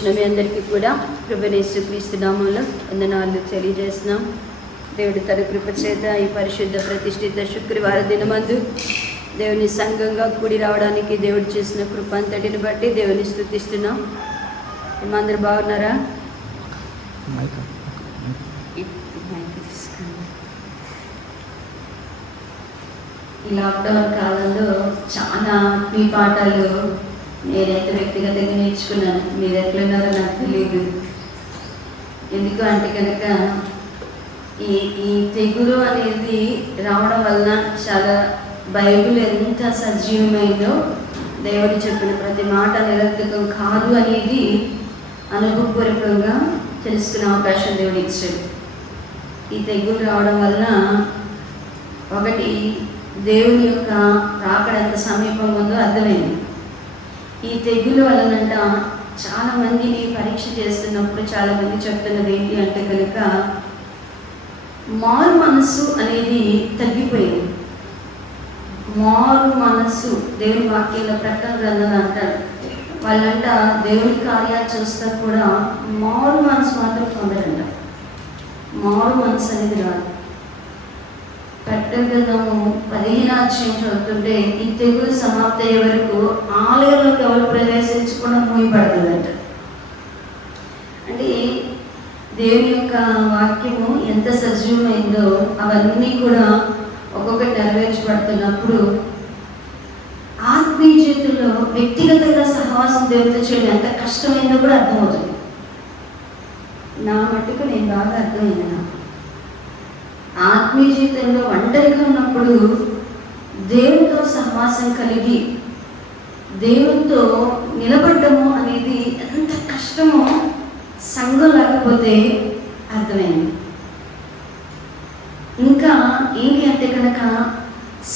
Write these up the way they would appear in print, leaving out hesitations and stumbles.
వచ్చిన మీ అందరికీ కూడా ప్రభువైన యేసుక్రీస్తు నామములో వందనాలు తెలియజేస్తున్నాం. దేవుడి తన కృప చేత ఈ పరిశుద్ధ ప్రతిష్ఠిత శుక్రవార దినమందు దేవుని సంఘంగా కూడి రావడానికి దేవుడు చేసిన కృప అంతటిని బట్టి దేవుని స్తుతిస్తున్నాం. అందరూ బాగున్నారా? ఈ లాక్డౌన్ కాలంలో చాలా ఆత్మీయ పాఠాలు నేనైతే వ్యక్తిగతంగా నేర్చుకున్నాను. మీరు ఎట్లున్నారో నాకు తెలియదు. ఎందుకు అంటే కనుక ఈ తెగులు అనేది రావడం వలన చాలా బైబిల్ ఎంత సజీవమైందో, దేవుడు చెప్పిన ప్రతి మాట నిరర్థకం కాదు అనేది అనుభవపూర్వకంగా తెలుసుకునే అవకాశం దేవుడు ఇచ్చాడు. ఈ తెగులు రావడం వలన ఒకటి, దేవుని యొక్క రాకడ ఎంత సమీపంగా ఉందో అర్థమైంది. ఈ తెగులు వలనంట చాలామందిని పరీక్ష చేస్తున్నప్పుడు చాలామంది చెప్తున్నది ఏంటి అంటే కనుక మారు మనస్సు అనేది తగ్గిపోయింది. మారు మనస్సు దేవుని వాక్యంలో ప్రకటన గ్రంథం అంటారు. వాళ్ళంట దేవుని కార్యాలు చూస్తా కూడా మారు మనసు మాత్రం పొందరంట. మారు మనసు అనేది రాదు. ప్రకటన గ్రంథము 15వ అధ్యాయం చదువుతుంటే ఈ తెగులు సమాప్తి అయ్యే వరకు ఆలయంలోకి ఎవరు ప్రవేశించకుండా మూయబడుతుందంట. అంటే దేవుని యొక్క వాక్యము ఎంత సజీవమైందో అవన్నీ కూడా ఒక్కొక్కటి నెరవేర్చబడుతున్నప్పుడు ఆత్మీయ జీవితంలో వ్యక్తిగతంగా సహవాసం దేవుడితో చేయడం ఎంత కష్టమైందో కూడా అర్థమవుతుంది. నా మట్టుకు నేను బాగా అర్థమైంది. నాకు ఆత్మీయ జీవితంలో ఒంటరిగా ఉన్నప్పుడు దేవునితో సహవాసం కలిగి దేవునితో నిలబడ్డము అనేది ఎంత కష్టమో సంఘం లేకపోతే అర్థమైంది. ఇంకా ఏంటి అంటే కనుక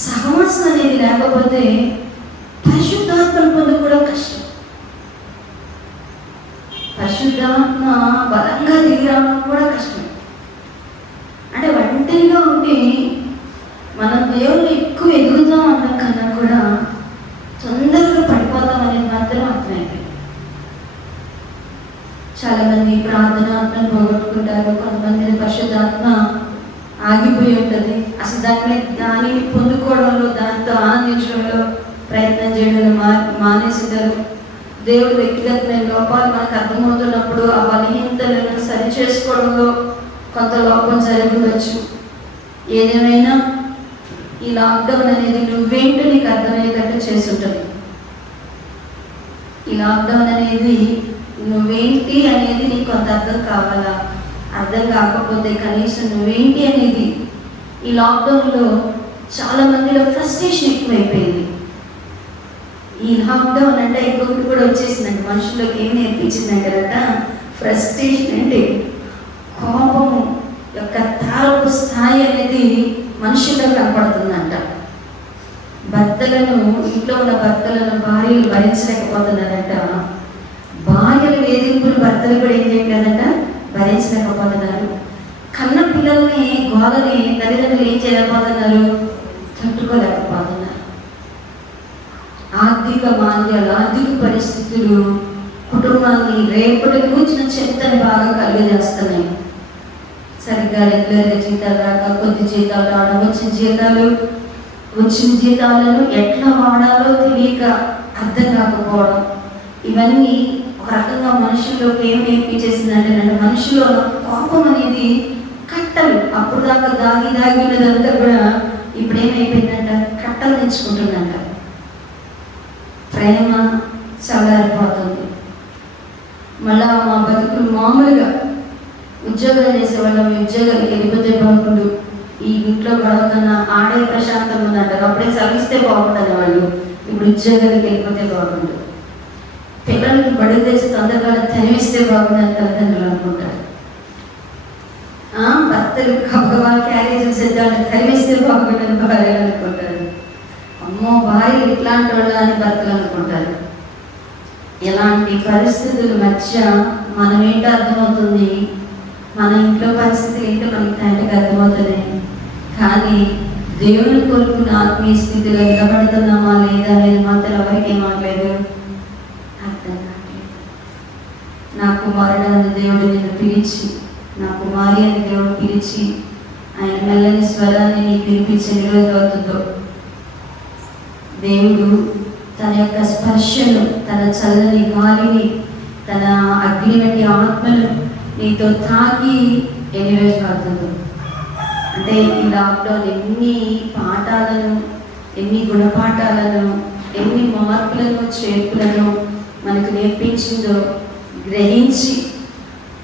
సహవాసం అనేది లేకపోతే పరిశుద్ధాత్మను పొందుకోవడం కష్టం. పరిశుద్ధాత్మ బలంగా దిగి రావడం కూడా కష్టం. అంటే ఒంటరిగా ఉంటే మనం దేవుళ్ళు ఎక్కువ ఎదుగుతాం అన్న కన్నా కూడా తొందరగా పడిపోతాం అనేది మాత్రం అర్థమైంది. చాలామంది ప్రార్థనాత్మను పోగొట్టుకుంటారు. కొంతమంది పరిశుద్ధాత్మ ఆగిపోయి ఉంటుంది. అసలు దానిని పొందుకోవడంలో, దాంతో ఆనందించడంలో ప్రయత్నం చేయడంలో మానేసింటారు. దేవుడు వ్యక్తిగతమైన లోపాలు మనకు అర్థమవుతున్నప్పుడు ఆ బలహీనతలను సరి చేసుకోవడంలో కొంత లోపం జరిగి ఉండొచ్చు. ఏదేమైనా ఈ లాక్డౌన్ అనేది నువ్వేంటో నీకు అర్థమయ్యేటట్టు చేసి ఉంటుంది. ఈ లాక్డౌన్ అనేది నువ్వేంటి అనేది నీకు కొంత అర్థం కావాలా? అర్థం కాకపోతే కనీసం నువ్వేంటి అనేది ఈ లాక్డౌన్లో చాలా మందిలో ఫ్రస్ట్రేషన్ ఎక్కువైపోయింది. ఈ లాక్డౌన్ అంటే ఇంకొకటి కూడా వచ్చేసిందండి. మనుషుల్లోకి ఏం నేర్పించిందంటారట, ఫ్రస్ట్రేషన్ అంటే కోపము యొక్క తారపు స్థాయి అనేది మనుషుల్లో కనపడుతుందంట. ఇంట్లో ఉన్న భర్తలను భార్యలు భరించలేకపోతున్నారంట. భార్యల వేధింపులు భర్తలు కూడా ఏం చేయలేదంట, భరించలేకపోతున్నారు. కన్న పిల్లల్ని గోలని తల్లిదండ్రులు ఏం చేయలేకపోతున్నారు, తట్టుకోలేకపోతున్నారు. ఆర్థిక మాంద్యాలు, ఆర్థిక పరిస్థితులు కుటుంబాన్ని రేపటి కూర్చిన చింతని బాగా కలుగజేస్తున్నాయి. సరిగ్గా రెగ్యులర్గా జీతాలు రాక, కొద్ది జీతాలు రావడం, వచ్చిన జీతాలను ఎట్లా వాడాలో తెలియక అర్థం కాకపోవడం, ఇవన్నీ ఒక రకంగా మనుషుల్లోకి ఏం నేర్పించేసిందంటే మనుషులో కోపం అనేది కట్టలు. అప్పుడు దాకా దాగి ఉన్నదంతా కూడా ఇప్పుడు ఏమైపోయిందంట, కట్టలు తెచ్చుకుంటుందంట. ప్రేమ చల్లారిపోతుంది. మళ్ళా మా బతుకులు మామూలుగా ఉద్యోగాలు చేసేవాళ్ళం, ఉద్యోగానికి వెళ్ళిపోతే బాగుండు, ఈ ఇంట్లో గొడవకన్నా ఆడే ప్రశాంతం ఉందంటారు. అప్పుడే చదివిస్తే బాగుంటుంది వాళ్ళు, ఇప్పుడు ఉద్యోగానికి వెళ్ళిపోతే బాగుండు. పిల్లలకి బడులు తెచ్చి తొందరగా తనివిస్తే బాగుందని తల్లిదండ్రులు అనుకుంటారు. భర్తలు గొప్పగా క్యారేజీలు చేద్దామని తనివిస్తే బాగుండని భార్యలు అనుకుంటారు. అమ్మో భార్య ఇట్లాంటి వాళ్ళ అని భర్తలు అనుకుంటారు. ఇలాంటి పరిస్థితుల మధ్య మనం ఏంటో అర్థమవుతుంది, మన ఇంట్లో పరిస్థితి ఏంటో మనకి తండ్రికి అర్థమవుతుంది. కానీ దేవుని కోరుకున్న ఆత్మీయ స్థితిలో నిలబడుతున్నామా లేదా అనేది మాత్రం ఎవరికి ఏమనలేదు, అర్థం కావట్లేదు. నా కుమారుడైన దేవుడు నిన్ను పిలిచి, నా కుమారి అని దేవుడు పిలిచి ఆయన మెల్లని స్వరాన్ని నీకు వినిపించే రోజు అవుతుందో, దేవుడు తన యొక్క స్పర్శను, తన చల్లని గాలిని, తన అగ్ని వంటి ఆత్మను నీతో తాకి ఎన్ని రోజులు అవుతుందో. అంటే ఈ లాక్డౌన్ ఎన్ని పాఠాలను, ఎన్ని గుణపాఠాలను, ఎన్ని మార్పులను, చేర్పులను మనకు నేర్పించిందో గ్రహించి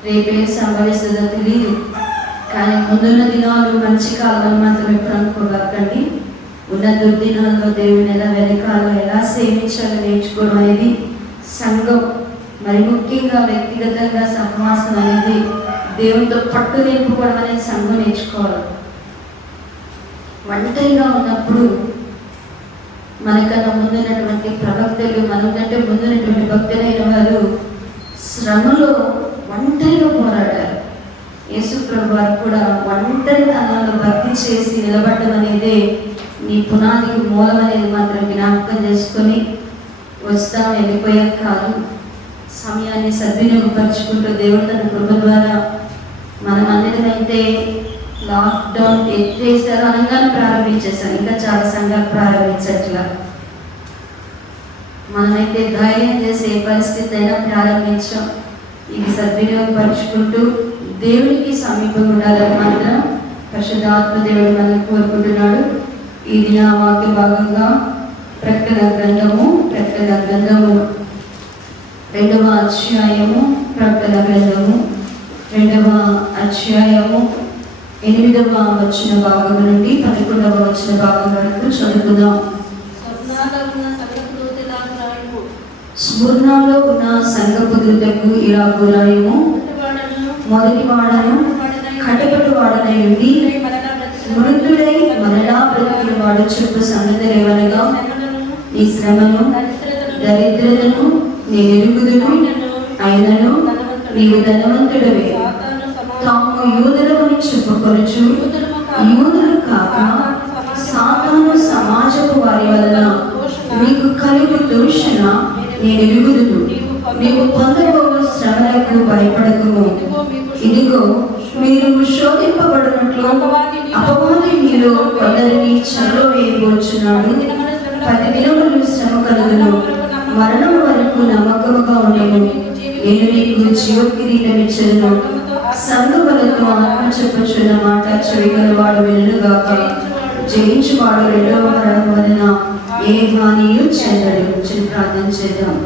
రేపేం సంభవిస్తుందో తెలియదు. కానీ ముందున్న దినాలు మంచి కాలం మాత్రం ఎప్పుడు అనుకోకండి. ఉన్న దుర్దినాల్లో దేవుని ఎలా వెనకాలో ఎలా సేవించాలో నేర్చుకోవడం అనేది సంఘం, మరి ముఖ్యంగా వ్యక్తిగతంగా సహవాసం అనేది దేవునితో పట్టు నింపుకోవడం అనేది సంఘం నేర్చుకోవాలి. ఒంటరిగా ఉన్నప్పుడు మనకన్నా ముందున్నటువంటి ప్రవక్తలు, మనకంటే ముందున్నటువంటి భక్తులైన వారు శ్రమలో ఒంటరిగా పోరాడారు. యేసు ప్రభు వారు కూడా ఒంటరితనంలో భక్తి చేసి నిలబడడం అనేది నీ పునాదికి మూలం అనేది మాత్రం జ్ఞాపకం చేసుకొని వస్తాం, వెళ్ళిపోయాక కాదు. సమయాన్ని సద్వినియోగపరుచుకుంటూ దేవుడు తన కృప ద్వారా మనం అందరిమైతే లాక్డౌన్ ఎత్తేసారు అనగానే ప్రారంభించేసాం. ఇంకా చాలా సంఘాలు ప్రారంభించట్లా. మనమైతే ధైర్యం చేసే పరిస్థితి అయినా ప్రారంభించాం. ఇది సద్వినియోగపరుచుకుంటూ దేవునికి సమీపంగా ఉండాలని మాత్రం పరిశుద్ధాత్మ దేవుడు మనల్ని కోరుకుంటున్నాడు. ఈ దిన వాక్య భాగంగా ప్రకటన గ్రంథము 2వ అధ్యాయము, ప్రకటన గ్రంథము 2వ అధ్యాయము 8వ వచన భాగం నుండి 11వ వచన భాగం వరకు చదువుకుందాం. స్మృణలో ఉన్న సంఘపు దూతకు ఇలాగు రాయుము, మొదటి వాడను కటకటు వాడనై ఉండి మృతుడై మరలా బ్రతికిన వాడు చెప్పు సంగతులు ఏమనగా, నీ శ్రమను దరిద్రతను నేను ఎరుగుదును, అయినను నీవు ధనవంతుడవే. తాము యూదులమని చెప్పుకొనుచు యూదులు కాక సాతాను సమాజపు వారి వలన నీకు కలుగు దూషణ నేను ఎరుగుదును. నీవు పొందబో శ్రమలకు భయపడకుము. ఇదిగో మీరు శోధింపబడినట్లు అపవాది మీలో కొందరిని చెరలో వేయబోచున్నాడు. 10 దినములు శ్రమ కలుగును, మరణం వరకు నమ్మకముగా ఉండేను. నేను నీకు జీవ కిరీటం ఇచ్చెదను. సంఘములతో ఆత్మ చెప్పుచున్న మాట చెవిగలవాడు వినుగాక. జయించువాడు రెండవ మరణం వలన ఏ హానియు చెందడు. ప్రార్థన చేద్దాం.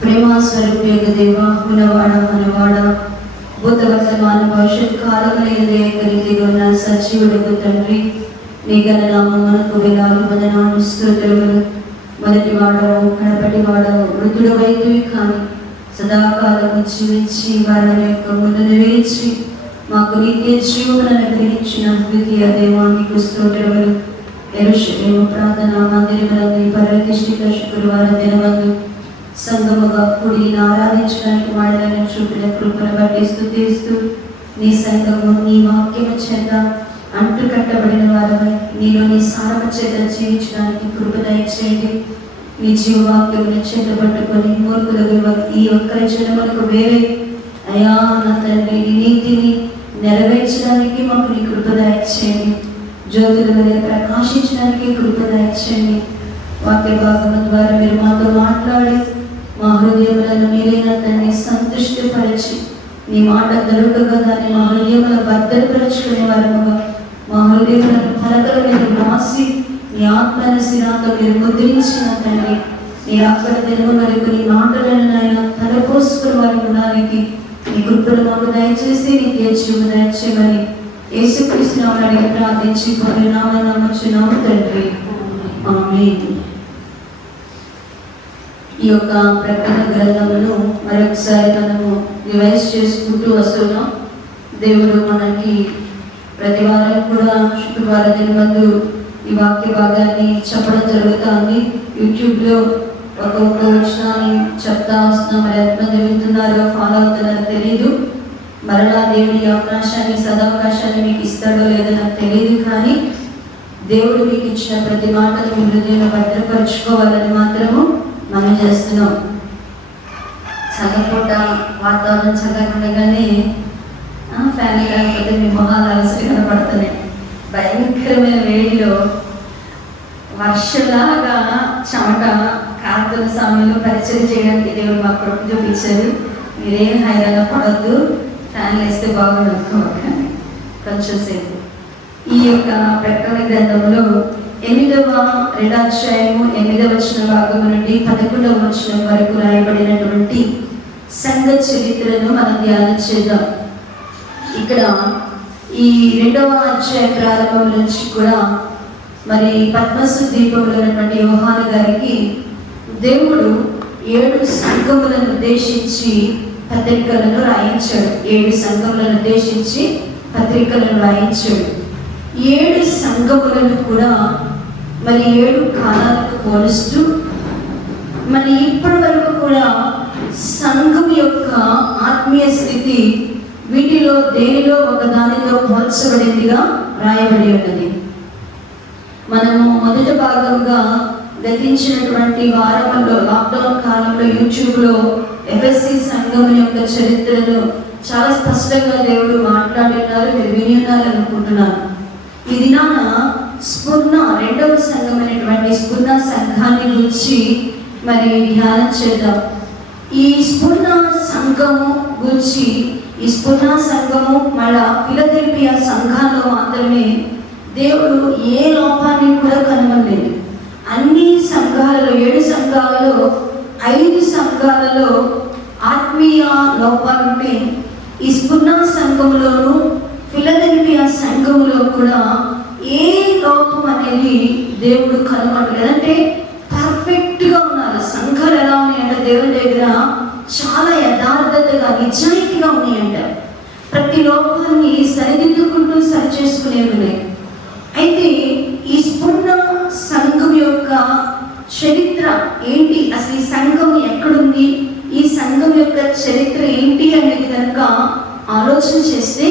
ప్రేమ స్వరూపేగ దేవ, ఉన్నవాడ మనవాడ, భూత వర్తమాన భవిష్యత్ కాలములందు ఏకరీతిగా ఉన్న సజీవుడకు తండ్రి, నీ గణనామమునకు వేలాది వందనాలు స్తోత్రములు. మొదటి వాడవు, కడపటి వాడవు, వృద్ధుడు వైద్యువి కానీ సదాకాలము జీవించి వారి యొక్క ముందును వేచి మాకు నిత్య జీవములను అనుగ్రహించిన ద్వితీయ దేవానికి స్తోత్రములు. యెరూషలేము ప్రార్థన మందిరములందు ప్రతిష్ఠిత శుక్రవార దినమందు సంగముగా కూడి ఆరాధించడానికి వాళ్ళని చూపిన కృపను బట్టి స్తుతిస్తూ, నీ సంఘము నీ వాక్యము చేత అంటు కట్టబడిన వారమై నీలో నీ సారము చేత జీవించడానికి కృప దయచేయండి. నీ జీవవాక్యమును చేత పట్టుకొని మూర్ఖులకు ఈ ఒక్క జనములకు వేరే అయా నా తండ్రి నీ నీతిని నెరవేర్చడానికి మాకు నీ కృప దయచేయండి. జ్యోతుల వలె ప్రకాశించడానికి కృప దయచేయండి. వాక్య భాగం ద్వారా మీరు మాతో మాట్లాడి మా హృదయములను మీరైన తండ్రి సంతృష్టిపరిచి, నీ మాట దొరకగా దాన్ని మా హృదయముల భద్రపరచుకునే వారముగా మా హృదయములను పలకల మీద రాసి నీ ఆత్మను శిరాతో మీరు ముద్రించిన తండ్రి, నీ అక్కడ దినము వరకు నీ మాటలను ఆయన తలపోసుకుని వారి ఉండడానికి నీ కృపను మాకు దయచేసి నీ జీవము దయచేయమని యేసుక్రీస్తు నామమున అడిగి ప్రార్థించి పరిణామం నమ్ముచున్నాము తండ్రి, ఆమేన్. ఈ యొక్క ప్రకటన గ్రంథమును మరొకసారి మనము రివైజ్ చేసుకుంటూ వస్తున్నాం. దేవుడు మనకి ప్రతి వారం కూడా శుక్రవార దినమందు ఈ వాక్య భాగాన్ని చెప్పడం జరుగుతుంది. యూట్యూబ్లో ఒక్కొక్క వచనాన్ని చెప్తా వస్తున్నాం. మరి ఎంతమంది వింటున్నారో ఫాలో అవుతున్నారో తెలీదు. మరలా దేవుడి అవకాశాన్ని సదావకాశాన్ని మీకు ఇస్తాడో లేదో నాకు తెలియదు. కానీ దేవుడు మీకు ఇచ్చిన ప్రతి మాటను మీ హృదయంలో భద్రపరుచుకోవాలని మాత్రము మనం చేస్తున్నాం. చల్లపూట వాతావరణం చల్లగా ఉండగానే ఫ్యాన్ లేకపోతే మీ మొహాలు అలసరి కనపడుతున్నాయి. భయంకరమైన వేడిలో వర్షలాగా చెమట కారుతున్న సమయంలో పరిచయం చేయడానికి దేవుడు మాకు కృప చూపించారు. మీరేం హైరాణ పడద్దు, ఫ్యాన్లు వేస్తే బాగుండు అనుకోకండి. కొంచెం సేపు ఈ యొక్క ప్రకటన గ్రంథంలో 8వ అధ్యాయము 8వ వచనం భాగం నుండి 11వ వచనం వరకు రాయబడినటువంటి సంఘ చరిత్రను మనం ధ్యానం చేద్దాం. ఇక్కడ ఈ 2వ అధ్యాయం ప్రారంభం నుంచి కూడా మరి పద్మసు ద్వీపంలో ఉన్నటువంటి యోహాను గారికి దేవుడు 7 సంఘములను ఉద్దేశించి పత్రికలను రాయించాడు. 7 సంఘములను ఉద్దేశించి పత్రికలను రాయించాడు. 7 సంఘములను కూడా మరి 7 కాలాలకు పోలుస్తూ మరి ఇప్పటి వరకు కూడా సంఘం యొక్క ఆత్మీయ స్థితి వీటిలో దేనిలో ఒక దానితో పోల్చబడిందిగా రాయబడి ఉన్నది. మనము మొదటి భాగంగా గతించినటువంటి వారంలో లాక్డౌన్ కాలంలో యూట్యూబ్లో ఎఫ్ఎస్సి సంఘం యొక్క చరిత్రను చాలా స్పష్టంగా దేవుడు మాట్లాడినారు. మీరు విని ఉన్నారని అనుకుంటున్నాను. ఈ దినాన స్ఫుర్ణ 2వ సంఘం అనేటువంటి స్ఫుర్ణ సంఘాన్ని గురించి మరి ధ్యానం చేద్దాం. ఈ స్ఫుర్ణ సంఘము గురించి ఈ స్ఫుర్ణ సంఘము మళ్ళా ఫిలదెల్ఫియా సంఘాల్లో మాత్రమే దేవుడు ఏ లోపాన్ని కూడా కనుగొనలేదు. అన్ని సంఘాలలో 7 సంఘాలలో 5 సంఘాలలో ఆత్మీయ లోపాలుంటే ఈ స్ఫుర్ణ సంఘములోను ఫిలదెల్ఫియా సంఘములో కూడా ఏ లోపం అనేది దేవుడు కనుగొనలేదు. అంటే పర్ఫెక్ట్గా ఉన్నారు. సంఘాలు ఎలా ఉన్నాయంటే దేవుని దగ్గర చాలా యథార్థతగా నిజాయితీగా ఉన్నాయంట. ప్రతి లోపాన్ని సరిదిద్దుకుంటూ సరిచేసుకునేవి ఉన్నాయి. అయితే ఈ స్ఫుర్ణ సంఘం యొక్క చరిత్ర ఏంటి, అసలు ఈ సంఘం ఎక్కడుంది, ఈ సంఘం యొక్క చరిత్ర ఏంటి అనేది కనుక ఆలోచన చేస్తే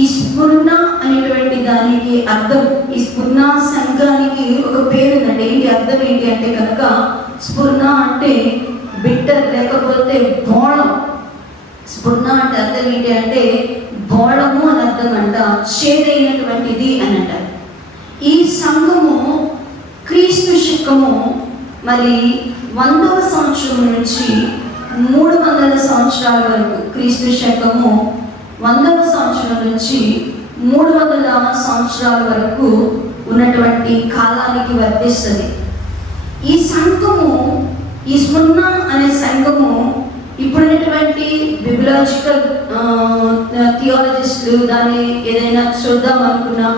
ఈ స్ఫుర్ణ అనేటువంటి దానికి అర్థం, ఈ స్ఫుర్ణ సంఘానికి ఒక పేరు ఉందండి. ఏంటి అర్థం ఏంటి అంటే కనుక స్ఫుర్ణ అంటే బిట్టర్ లేకపోతే బోళం. స్ఫుర్ణ అంటే అర్థం ఏంటి అంటే బోళము అని అర్థం అంట, చేదైనటువంటిది అని అంటారు. ఈ సంఘము క్రీస్తు శకము మరి 100వ సంవత్సరం నుంచి 300 సంవత్సరాల వరకు, క్రీస్తు శకము 100వ సంవత్సరం నుంచి 300 సంవత్సరాల వరకు ఉన్నటువంటి కాలానికి వర్తిస్తుంది. ఈ సంఘము, ఈ స్ఫుర్ణ అనే సంఘము ఇప్పుడున్నటువంటి బిబిలాజికల్ థియాలజిస్టులు దాన్ని ఏదైనా చూద్దాం అనుకున్నా,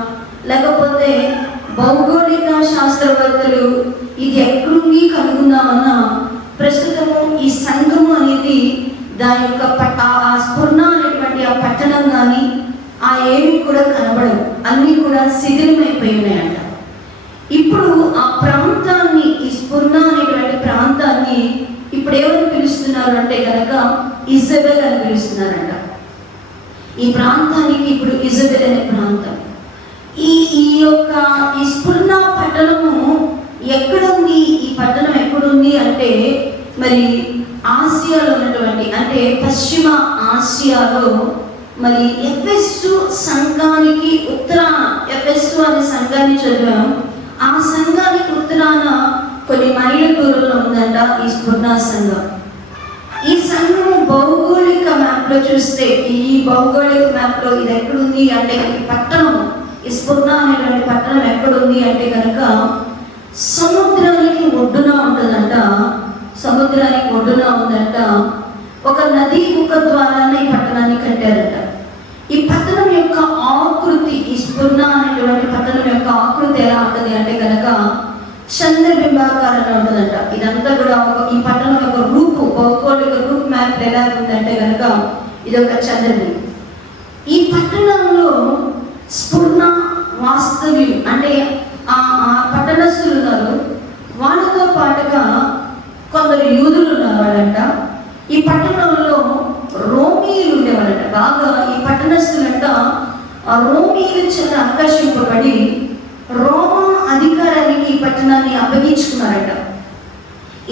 లేకపోతే భౌగోళిక శాస్త్రవేత్తలు ఇది ఎక్కడుంది కనుగొందామన్నా ప్రస్తుతము ఈ సంఘము అనేది దాని యొక్క ఆ స్ఫుర్ణ అనేటువంటి ఆ పట్టణం కానీ ఆ ఏమి కూడా కనబడవు, అన్నీ కూడా శిథిలమైపోయి ఉన్నాయంట. ఇప్పుడు ఆ ప్రాంతాన్ని, ఈ స్ఫుర్ణ అనేటువంటి ప్రాంతాన్ని ఇప్పుడు ఏమని పిలుస్తున్నారు అంటే కనుక ఇజబెల్ అని పిలుస్తున్నారంట. ఈ ప్రాంతానికి ఇప్పుడు ఇజబెల్ అనే ప్రాంతం. ఈ యొక్క ఈ స్ఫుర్ణ పట్టణము ఎక్కడుంది, ఈ పట్టణం ఎక్కడుంది అంటే మరి ఆసియాలో ఉన్నటువంటి, అంటే పశ్చిమ ఆసియాలో మరి ఎఫెస్సు సంఘానికి ఉత్తరాన, ఎఫెస్సు అనే సంఘాన్ని చదివాం. ఆ సంఘానికి ఉత్తరాన కొన్ని మైళ్ళ దూరంలో ఉందంట ఈ స్ఫుర్ణ సంఘం. ఈ సంఘము భౌగోళిక మ్యాప్లో చూస్తే, ఈ భౌగోళిక మ్యాప్లో ఇది ఎక్కడుంది అంటే ఈ పట్టణం, ఈ స్ఫుర్ణ అనేటువంటి పట్టణం ఎక్కడుంది అంటే కనుక సముద్రానికి ఒడ్డున ఉంటుందంట. సముద్రానికి ఒడ్డున ఉందంట. ఒక నది ముఖ ద్వారానే ఈ పట్టణాన్ని కట్టారంట. ఈ పట్టణం యొక్క ఆకృతి, ఈ స్ఫుర్ణ అనేటువంటి పట్టణం యొక్క ఆకృతి ఎలా ఉంటుంది అంటే కనుక చంద్రబింబాకారంగా ఉంటుందంట. ఇదంతా కూడా ఈ పట్టణం యొక్క రూపు, భౌగోళిక రూప్ మ్యాప్ ఎలా ఉందంటే కనుక ఇది ఒక చంద్రబింబం. ఈ పట్టణంలో స్ఫుర్ణ వాస్తవ్యులు అంటే ఆ పట్టణస్థులు ఉన్నారు. వాళ్ళతో పాటుగా కొందరు యూదులు ఉన్నవాళ్ళంట. ఈ పట్టణంలో రోమీయులు ఉండేవాళ్ళంట. బాగా ఈ పట్టణస్థులంట రోమీయులు చాలా ఆకర్షింపబడి రోమా అధికారానికి ఈ పట్టణాన్ని అప్పగించుకున్నారట.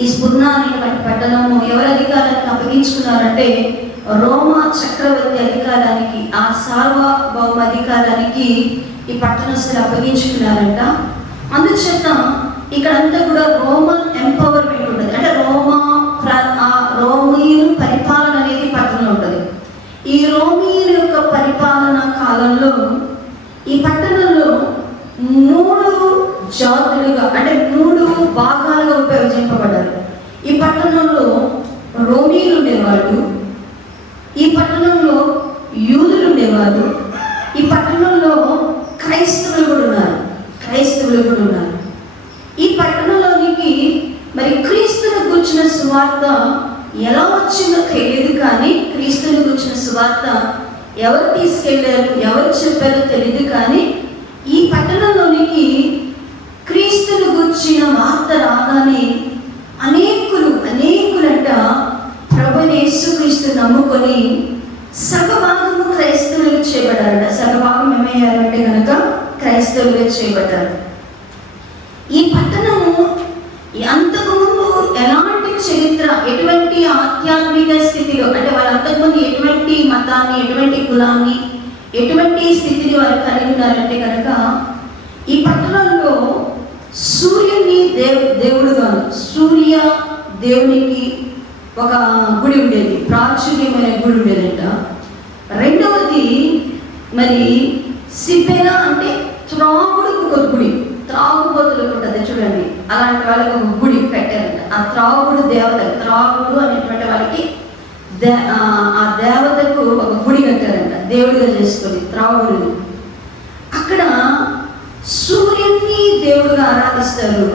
ఈ స్పుర్ణ అనేటువంటి పట్టణము ఎవరి అధికారానికి అప్పగించుకున్నారంటే రోమా చక్రవర్తి అధికారానికి, ఆ సార్వభౌమ అధికారానికి ఈ పట్టణస్తులు అప్పగించుకున్నారంట. అందుచేత ఇక్కడంతా కూడా రోమన్ ఎంపవర్మెంట్ ఉంటుంది. అంటే రోమీయుల పరిపాలన అనేది పట్టణంలో ఉంటుంది. ఈ రోమీయుల యొక్క పరిపాలన కాలంలో ఈ పట్టణంలో 3 జాతులుగా, అంటే 3 భాగాలుగా విభజింపబడ్డారు. ఈ పట్టణంలో రోమీయులు ఉండేవాళ్ళు, ఈ పట్టణంలో యూదులు ఉండేవాళ్ళు, ఈ పట్టణంలో క్రైస్తవులు కూడా ఉన్నారు. ఈ పట్టణంలోనికి మరి క్రీస్తును గూర్చిన సువార్త ఎలా వచ్చిందో తెలియదు, కానీ క్రీస్తుని గూర్చిన సువార్త ఎవరు తీసుకెళ్లారు, ఎవరు చెప్పారో తెలియదు, కానీ ఈ పట్టణంలోనికి క్రీస్తుని గూర్చిన వార్త రాగానే అనేకులంట ప్రభువైన యేసుక్రీస్తు నమ్ముకొని సగభాగము క్రైస్తవులుగా చేయబడ్డారంట. సగభాగం ఏమయ్యారంటే కనుక క్రైస్తవులుగా చేయబడ్డారు. ఈ పట్టణము అంతకుముందు ఎలాంటి చరిత్ర, ఎటువంటి ఆధ్యాత్మిక స్థితిలో, అంటే వాళ్ళ అంతకుముందు ఎటువంటి మతాన్ని, ఎటువంటి కులాన్ని, ఎటువంటి స్థితిని వారు కలిగి ఉన్నారంటే కనుక ఈ పట్టణంలో సూర్యుని దేవుడుగాను, సూర్య దేవునికి ఒక గుడి ఉండేది, ప్రాచుర్యమైన గుడి ఉండేదంట. రెండవది మరి సిపెనా, అంటే త్రాగుడుకు ఒక గుడి, త్రాగుబోతులకు ఉంటుంది చూడండి, అలాంటి వాళ్ళకి ఒక గుడి కట్టారంట. ఆ త్రాగుడు దేవత, త్రాగుడు అనేటువంటి వాళ్ళకి ఆ దేవతకు ఒక గుడి కట్టారంట, దేవుడిగా చేసుకొని త్రాగుడు. అక్కడ సూర్యుని దేవుడిగా ఆరాధిస్తారు.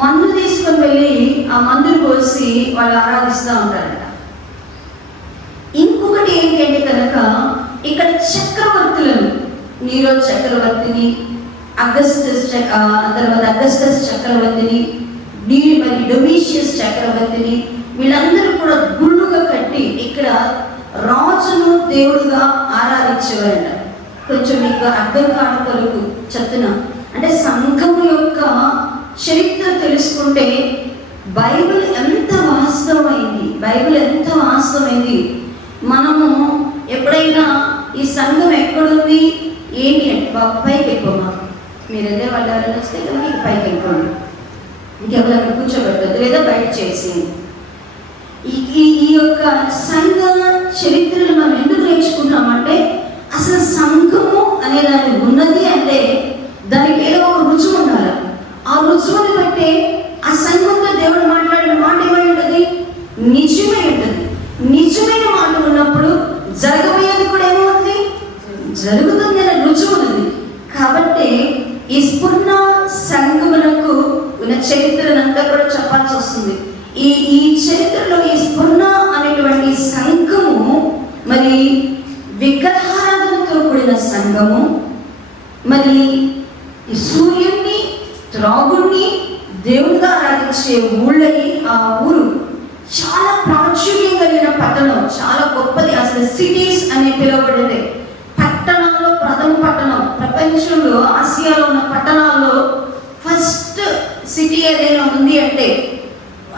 మన్ను తీసుకొని వెళ్ళి ఆ మన్నుని పోసి వాళ్ళు ఆరాధిస్తూ ఉంటారంట. ఇంకొకటి ఏంటి అంటే కనుక ఇక్కడ చక్రవర్తులను, నీరో చక్రవర్తిని, తర్వాత అగస్టస్ చక్రవర్తిని, మరి డొమిషియస్ చక్రవర్తిని, వీళ్ళందరూ కూడా గుళ్ళుగా కట్టి ఇక్కడ రాజును దేవుడుగా ఆరాధించేవారంట. కొంచెం మీకు అర్థం కాని కొరకు చెప్తున్నా, అంటే సంఘము యొక్క చరిత్ర తెలుసుకుంటే బైబిల్ ఎంత వాస్తవమైంది. మనము ఎప్పుడైనా ఈ సంఘం ఎక్కడుంది ఏంటి అంటే పైకి వెళ్ళిపోమా, మీరు వెళ్ళే వాళ్ళు ఎవరైనా వస్తే కనుక ఇక పైకి వెళ్ళిపోండి, ఇంకెవరు అక్కడ కూర్చోబెట్టద్దు, లేదా బయట చేసి. ఈ యొక్క సంఘ చరిత్రను మనం ఎందుకు నేర్చుకుంటామంటే అసలు సంఘము అనే దాన్ని ఉన్నది అంటే దానికి ఏదో ఒక రుజువు ఉండాలి. ఆ రుజువుని బట్టే ఆ సంఘంతో దేవుడు మాట్లాడిన మాట ఏమై ఉంటుంది, నిజమై ఉంటుంది. నిజమైన మాట ఉన్నప్పుడు జరగబోయేది కూడా ఏమవుతుంది, జరుగుతుంది అనే రుజువు ఉన్నది. కాబట్టి ఈ స్ఫురణ సంఘములకు ఉన్న చరిత్రనంతా కూడా చెప్పాల్సి వస్తుంది. ఈ చరిత్రలో ఈ స్ఫురణ అనేటువంటి సంఘము మరి విగ్రహారాధనతో కూడిన సంఘము, మరి ఈ సూర్యుడిని, త్రాగుడిని దేవుడిగా ఆరాధించే ఊళ్ళని, ఆ ఊరు చాలా ప్రాచుర్యం కలిగిన పట్టణం, చాలా గొప్పది. అసలు సిటీస్ అని పిలువబడేది పట్టణంలో ప్రథమ పట్టణం. ప్రపంచంలో ఆసియాలో ఉన్న పట్టణాల్లో ఫస్ట్ సిటీ ఏదైనా ఉంది అంటే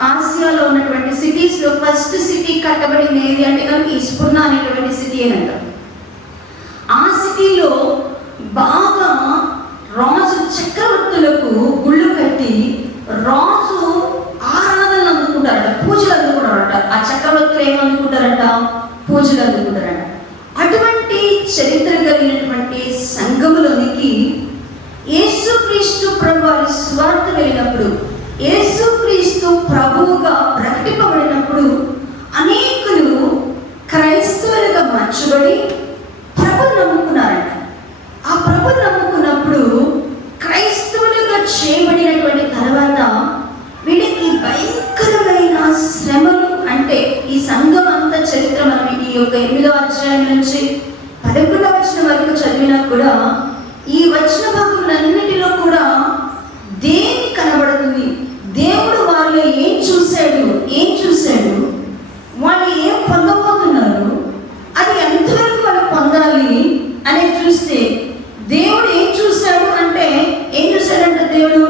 ఆసియాలో ఉన్నటువంటి సిటీస్లో ఫస్ట్ సిటీ కట్టబడింది ఏది అంటే కనుక ఈ స్ఫురణ అనేటువంటి సిటీ అని అంటారు. ఆ సిటీలో బాగా రాజు చక్రవర్తులకు గుళ్ళు కట్టి రాజు ఆరాధనలు అందుకుంటారట, పూజలు అందుకుంటారట. ఆ చక్రవర్తులు ఏమనుకుంటారట, పూజలు అందుకుంటారట. అటువంటి చరిత్ర కలిగినటువంటి సంఘములోనికి యేసుక్రీస్తు ప్రభు వారి స్వార్థ వెళ్ళినప్పుడు, యేసుక్రీస్తు ప్రభువుగా ప్రకటింపబడినప్పుడు అనేకులు క్రైస్తవులుగా మార్చబడి ప్రభుని నమ్ముకున్నారంట. ఆ ప్రభుని నమ్ముకున్నప్పుడు క్రైస్తవులుగా చేయబడినటువంటి తర్వాత వీళ్ళకి భయంకరమైన శ్రమలు, అంటే ఈ సంఘం అంతా చరిత్ర మనం ఈ యొక్క 8వ అధ్యాయం నుంచి 11వ వచనం వరకు చదివినా కూడా ఈ వచన భాగములన్నిటిలో కూడా దేని కనబడుతుంది, దేవుడు వాళ్ళు ఏం చూశాడు, వాళ్ళు ఏం పొందబోతున్నారు, అది ఎంతవరకు వాళ్ళు పొందాలి అనేది చూస్తే దేవుడు ఏం చూశాడు అంటే, ఏం చూశాడంట దేవుడు,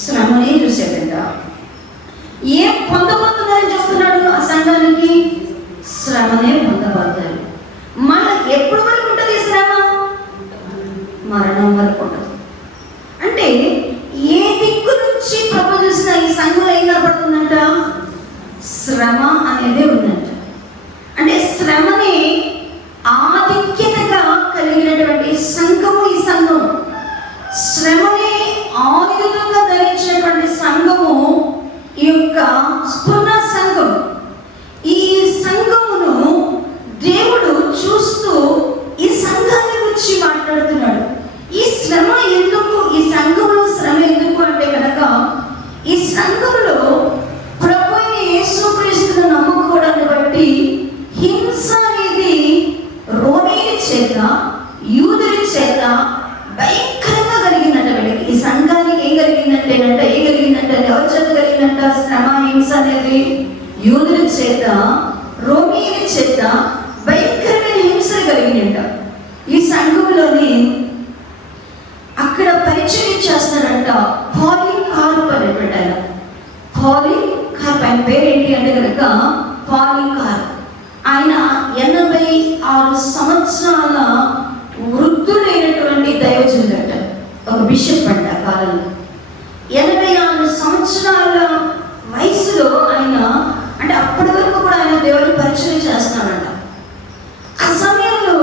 శ్రమనే చూశాడంట. యూదుల చేత, రోమీయుల చేత భయంకరమైన హింసలు కలిగినట. ఈ సంఘంలోని అక్కడ పరిచయం చేస్తారంట పాలీకార్ప్ అనేటువంటి ఆయన. పాలీకార్ప్ ఆయన పేరేంటి అంటే కనుక పాలీకార్ప్. ఆయన 86 సంవత్సరాల వృద్ధుడైనటువంటి దైవజనుడట, ఒక బిషప్ అంట కాలంలో. 86 సంవత్సరాల వయసులో ఆయన, అంటే అప్పటి వరకు కూడా ఆయన దేవుని పరిచయం చేస్తున్నాడంట. ఆ సమయంలో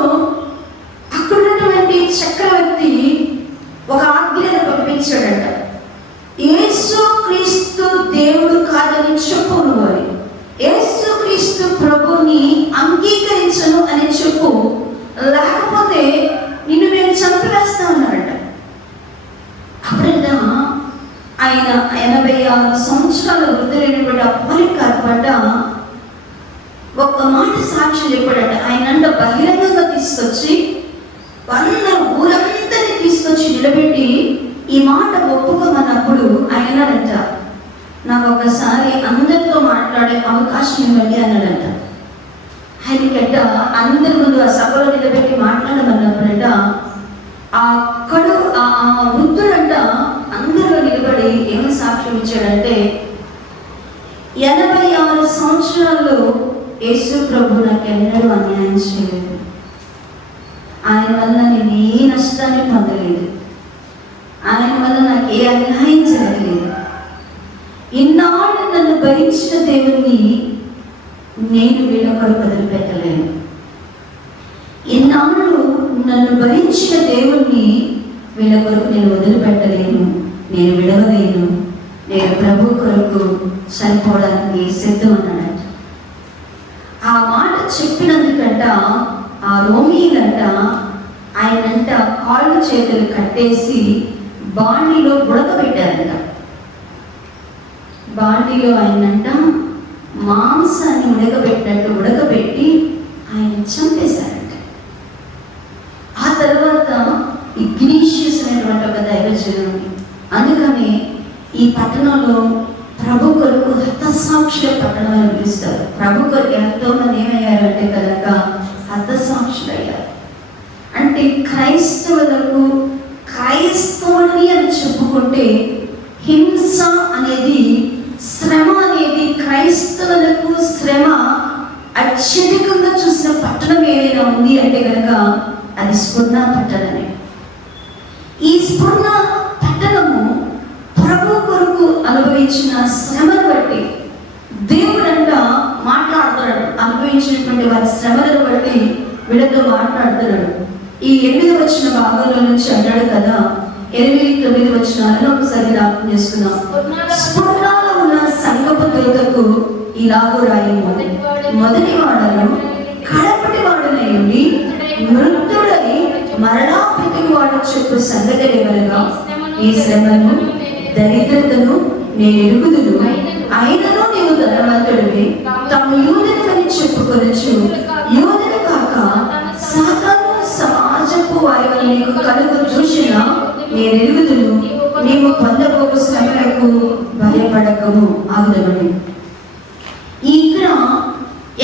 అక్కడున్నటువంటి చక్రవర్తి ఒక ఆజ్ఞను పంపించాడంట. యేసు క్రీస్తు దేవుడు కాదని చెప్పు నువ్వు అని, యేసు క్రీస్తు ప్రభుని అంగీకరించను అని చెప్పు, లేకపోతే నిన్ను మేము చంపివేస్తా ఉన్నారంట. అప్పుడైనా ఆయన 86 సంవత్సరాల వృద్ధులైనటువంటి ఆ పాలీకార్ప్ ఒక్క మాట సాక్ష్యం చెప్పాడట. ఆయన బహిరంగంగా తీసుకొచ్చి ఊరందరినీ తీసుకొచ్చి నిలబెట్టి ఈ మాట ఒప్పుకోమన్నప్పుడు ఆయన అన్నాడంట, నాకు ఒకసారి అందరితో మాట్లాడే అవకాశం ఇవ్వండి అన్నాడంట. ఆయనకంట అందరి ముందు ఆ సభలో నిలబెట్టి మాట్లాడమన్నప్పుడంట అక్కడు ఆ వృద్ధుడంట అందరిలో నిలబడి ఏమో సాక్ష్యం ఇచ్చాడంటే, 86 సంవత్సరాల్లో యేసు ప్రభు నాకు ఎన్నడూ అన్యాయం చేయలేదు, ఆయన వల్ల నేను ఏ నష్టాన్ని పొందలేదు, ఆయన వల్ల నాకు ఏ అన్యాయం జరగలేదు. ఇన్నాళ్ళు నన్ను భరించిన దేవుణ్ణి నేను వీళ్ళొకరు వదిలిపెట్టలేను. ఇన్నాళ్ళు నన్ను భరించిన దేవుణ్ణి వీళ్ళ కొరకు నేను వదిలిపెట్టలేను, నేను విడవలేను, నేను ప్రభు కొరకు చనిపోవడానికి సిద్ధం అన్నాడట. ఆ మాట చెప్పినందుకంట ఆ రోమీలంట ఆయనంట కాళ్ళు చేతులు కట్టేసి బాండీలో ఉడకబెట్టారంట. బాండీలో ఆయనంట మాంసాన్ని ఉడకబెట్టినట్టు ఉడకబెట్టి ఆయన చంపేశారంట. ఆ తర్వాత ఇగ్నీషియస్ అనేటువంటి ఒక దైవజనుడు, అందుకని ఈ పట్టణంలో ప్రభు కొరకు హతసాక్షుల పట్టణాలు పిలుస్తారు. ప్రభు కొరకు ఎంతో మంది ఏమయ్యారంటే కనుక హతసాక్షులు అయ్యారు. అంటే క్రైస్తవులకు క్రైస్తవుని అని చెప్పుకుంటే హింస అనేది, శ్రమ అనేది, క్రైస్తవులకు శ్రమ అత్యధికంగా చూసిన పట్టణం ఏదైనా ఉంది అంటే కనుక అది స్ఫుర్ణ పట్టణమే. ఈ స్ఫుర్ణ పట్టణము ప్రభు కొరకు అనుభవించిన శ్రమను బట్టి దేవుడంట మాట్లాడుతున్నాడు. అనుభవించినటువంటి వారి శ్రమలను బట్టి వీళ్ళతో మాట్లాడుతున్నాడు. ఈ 8వ వచన భాగంలో నుంచి అన్నాడు కదా, 8, 9 వచనాలను ఒకసారి జ్ఞాపకం చేసుకుందాం. స్ఫురణలో ఉన్న సంగపు దూతకు ఇలాగూ రాయము, మొదటి వాడను కడపటి వాడునై ఉండి మృతుడై మరలా ప్రతికి వాడు చెప్పు సంగతి ఏమనగా, ఈ శ్రమను దరిద్రతను నేను ఎరుగుదును, అయినను నీవు ధనవంతుడివి, తమ యూదుని చెప్పుకొనొచ్చు, యూదుని కాక సాతాను సమాజపు వారి వల్ల నీకు కలుగు దూషణ నేను ఎరుగుదును, నీవు పొందబోకు శ్రమలకు భయపడకము. ఆగుదమండి. ఇక్కడ